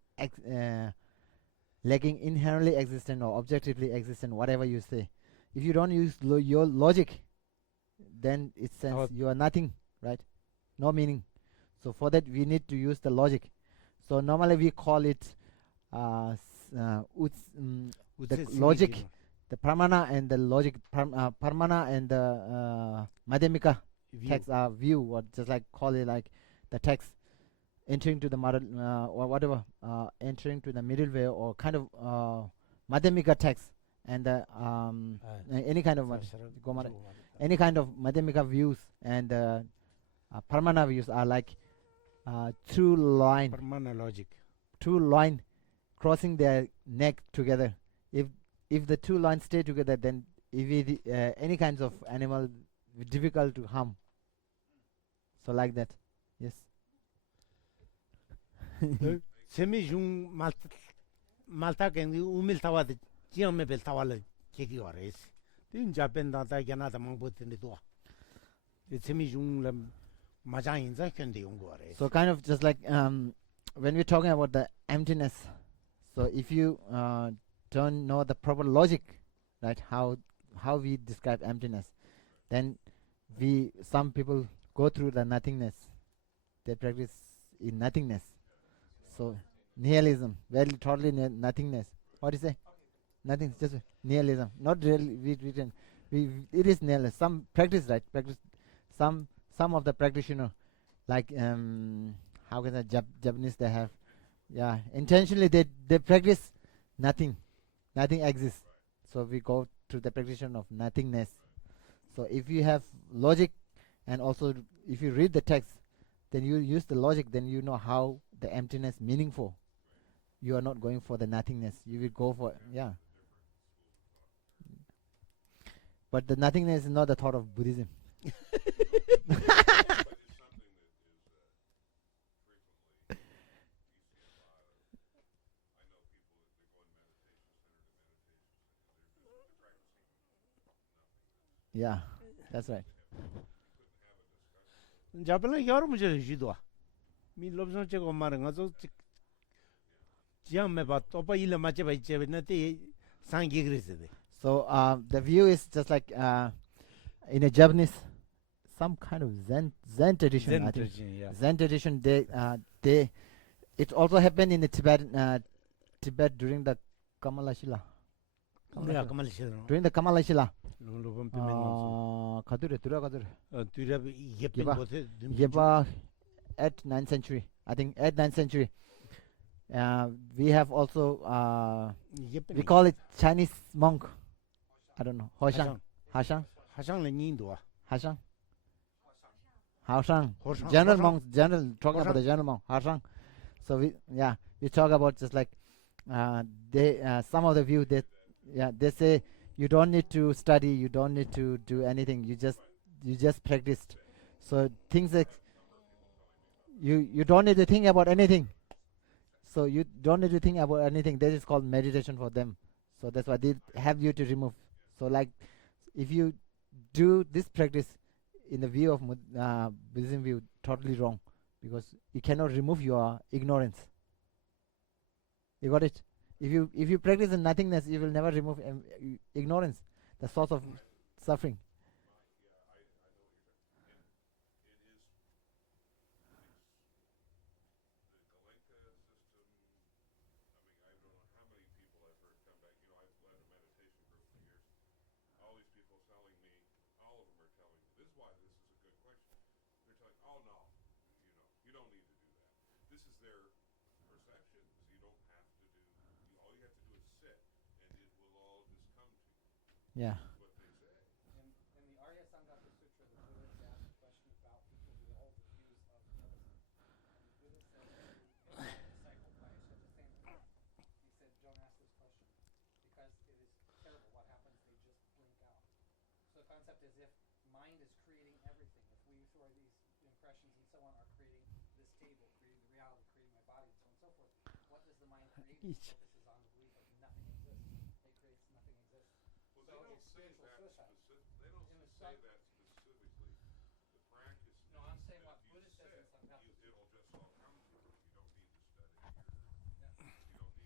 lacking inherently existent or objectively existent, whatever you say. If you don't use your logic, then it says you are nothing, right? No meaning. So for that, we need to use the logic. So normally we call it the logic, the pramana and the logic, pramana and the Madhyamika text view, or just like call it like the text entering to the or whatever, entering to the middle way, or kind of Madhyamika text, and any kind of any kind of Madhyamika views and Pramana views are like two line crossing their neck together. If the two lines stay together, then if any kinds of animal difficult to harm. So like that, yes. 세미 중 말타 겐디 우밀 타와데 지엄메 벨 타와르 계기 거래스. 인자 벤다다 게나다 망보트니 도와. 세미 중 마장인자 견디 온 거래. So kind of just like when we're talking about the emptiness, so if you don't know the proper logic, right, how we describe emptiness, then some people go through the nothingness. They practice in nothingness. So nihilism, very totally nothingness. What do you say? Nothing, just nihilism. Not really. It is nihilism. Some practice, right? Practice some of the practitioner, like how can I Japanese they have, intentionally they practice nothing exists. So we go to the practitioner of nothingness. So if you have logic, and also if you read the text, then you use the logic, then you know how the emptiness meaningful. You are not going for the nothingness. You will go for, yeah. But the nothingness is not the thought of Buddhism. Yeah, that's right. 자벨라 여러 문제 주도. 미 롭선 제거 말은 가서 지암에 봐 또빠 일을 맞게 봐 이제 나한테 상기 그랬어요. So the view is just like in a Japanese, some kind of Zen tradition. I think. yeah. Zen tradition. They it also happened in the Tibet during the Kamalashila. 우리가 가만히 싫어. During the Kamalashila. 롭은 비밀 가두래 들어가두래. 뒤라 이게 예봐. 못해. Yeba at 9th century. I think at 9th century. We have also we call it Chinese monk. I don't know. Hoshang. Hashang. 하상은 인도아. Hashang. Hashang. 호상. General monks. General talking about Hoshang. the general monk. Hashang. So we talk about just like they some of the view that they say you don't need to study, you don't need to do anything. You just practiced. So things like you don't need to think about anything. So you don't need to think about anything. That is called meditation for them. So that's why they have you to remove. So like if you do this practice in the view of Buddhism view, totally wrong, because you cannot remove your ignorance. You got it? If you practice in nothingness, you will never remove ignorance, the source of suffering. Yeah. In the Arya Samgata Sutra, the Buddha is asked a question about people who hold the views of medicine. And the Buddha said to his disciple Payasha the same thing. He said, don't ask this question, because it is terrible. What happens? They just blink out. So the concept is if mind is creating everything, if we throw these impressions and so on are creating this table, creating the reality, creating my body, and so on and so forth, what does the mind create? It focuses on the belief of nothing exists. It creates nothing exists. Well, they don't say that specific. They don't In the say sub- that specifically. The practice. No, I'm is saying that what you Buddha says in sit, Samgata Sutra. it'll just all come to you. You don't need to study. You don't need any of this.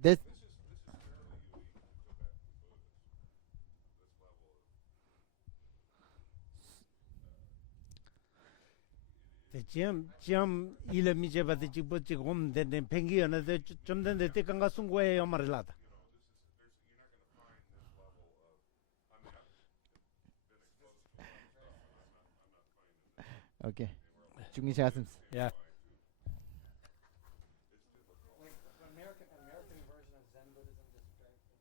This This is fairly unique to Tibetan Buddhists. This level of 지암 일을 미제 받지 직보지 곰데 팽기어나 좀 된데 때간가 순고에 말을라다. okay. Chungi Shasams. 야. Like the American version of Zen Buddhism just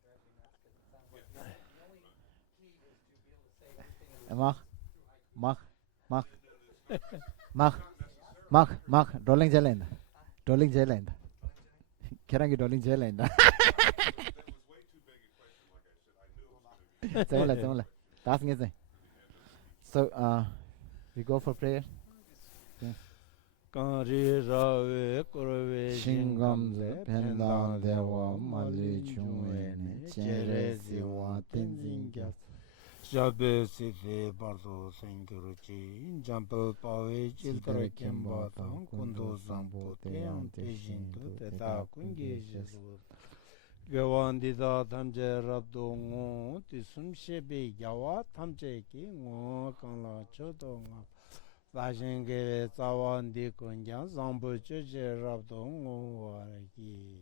drives me nuts because it sounds like the only key is to be able to say everything is Mach, rolling jelenda. Rolling jelenda. Kerangi rolling jelenda. Semula. Tasking is So we go for prayer. 까리 라웨 꼬르웨 신감제 펜당 대와 말리 중에네 제레시와 텐징갸 샤베시페 바르도 생겨르지 잠벌 바웨 질터레 켐바타 콘도 상보 대양 대신도 대다 군게제스 겨완디다 탐제 랍동오 티숨셰베 야와 탐제기 오 강라 저동아 사신게 자원디 군장 상보 저제 랍동오 와기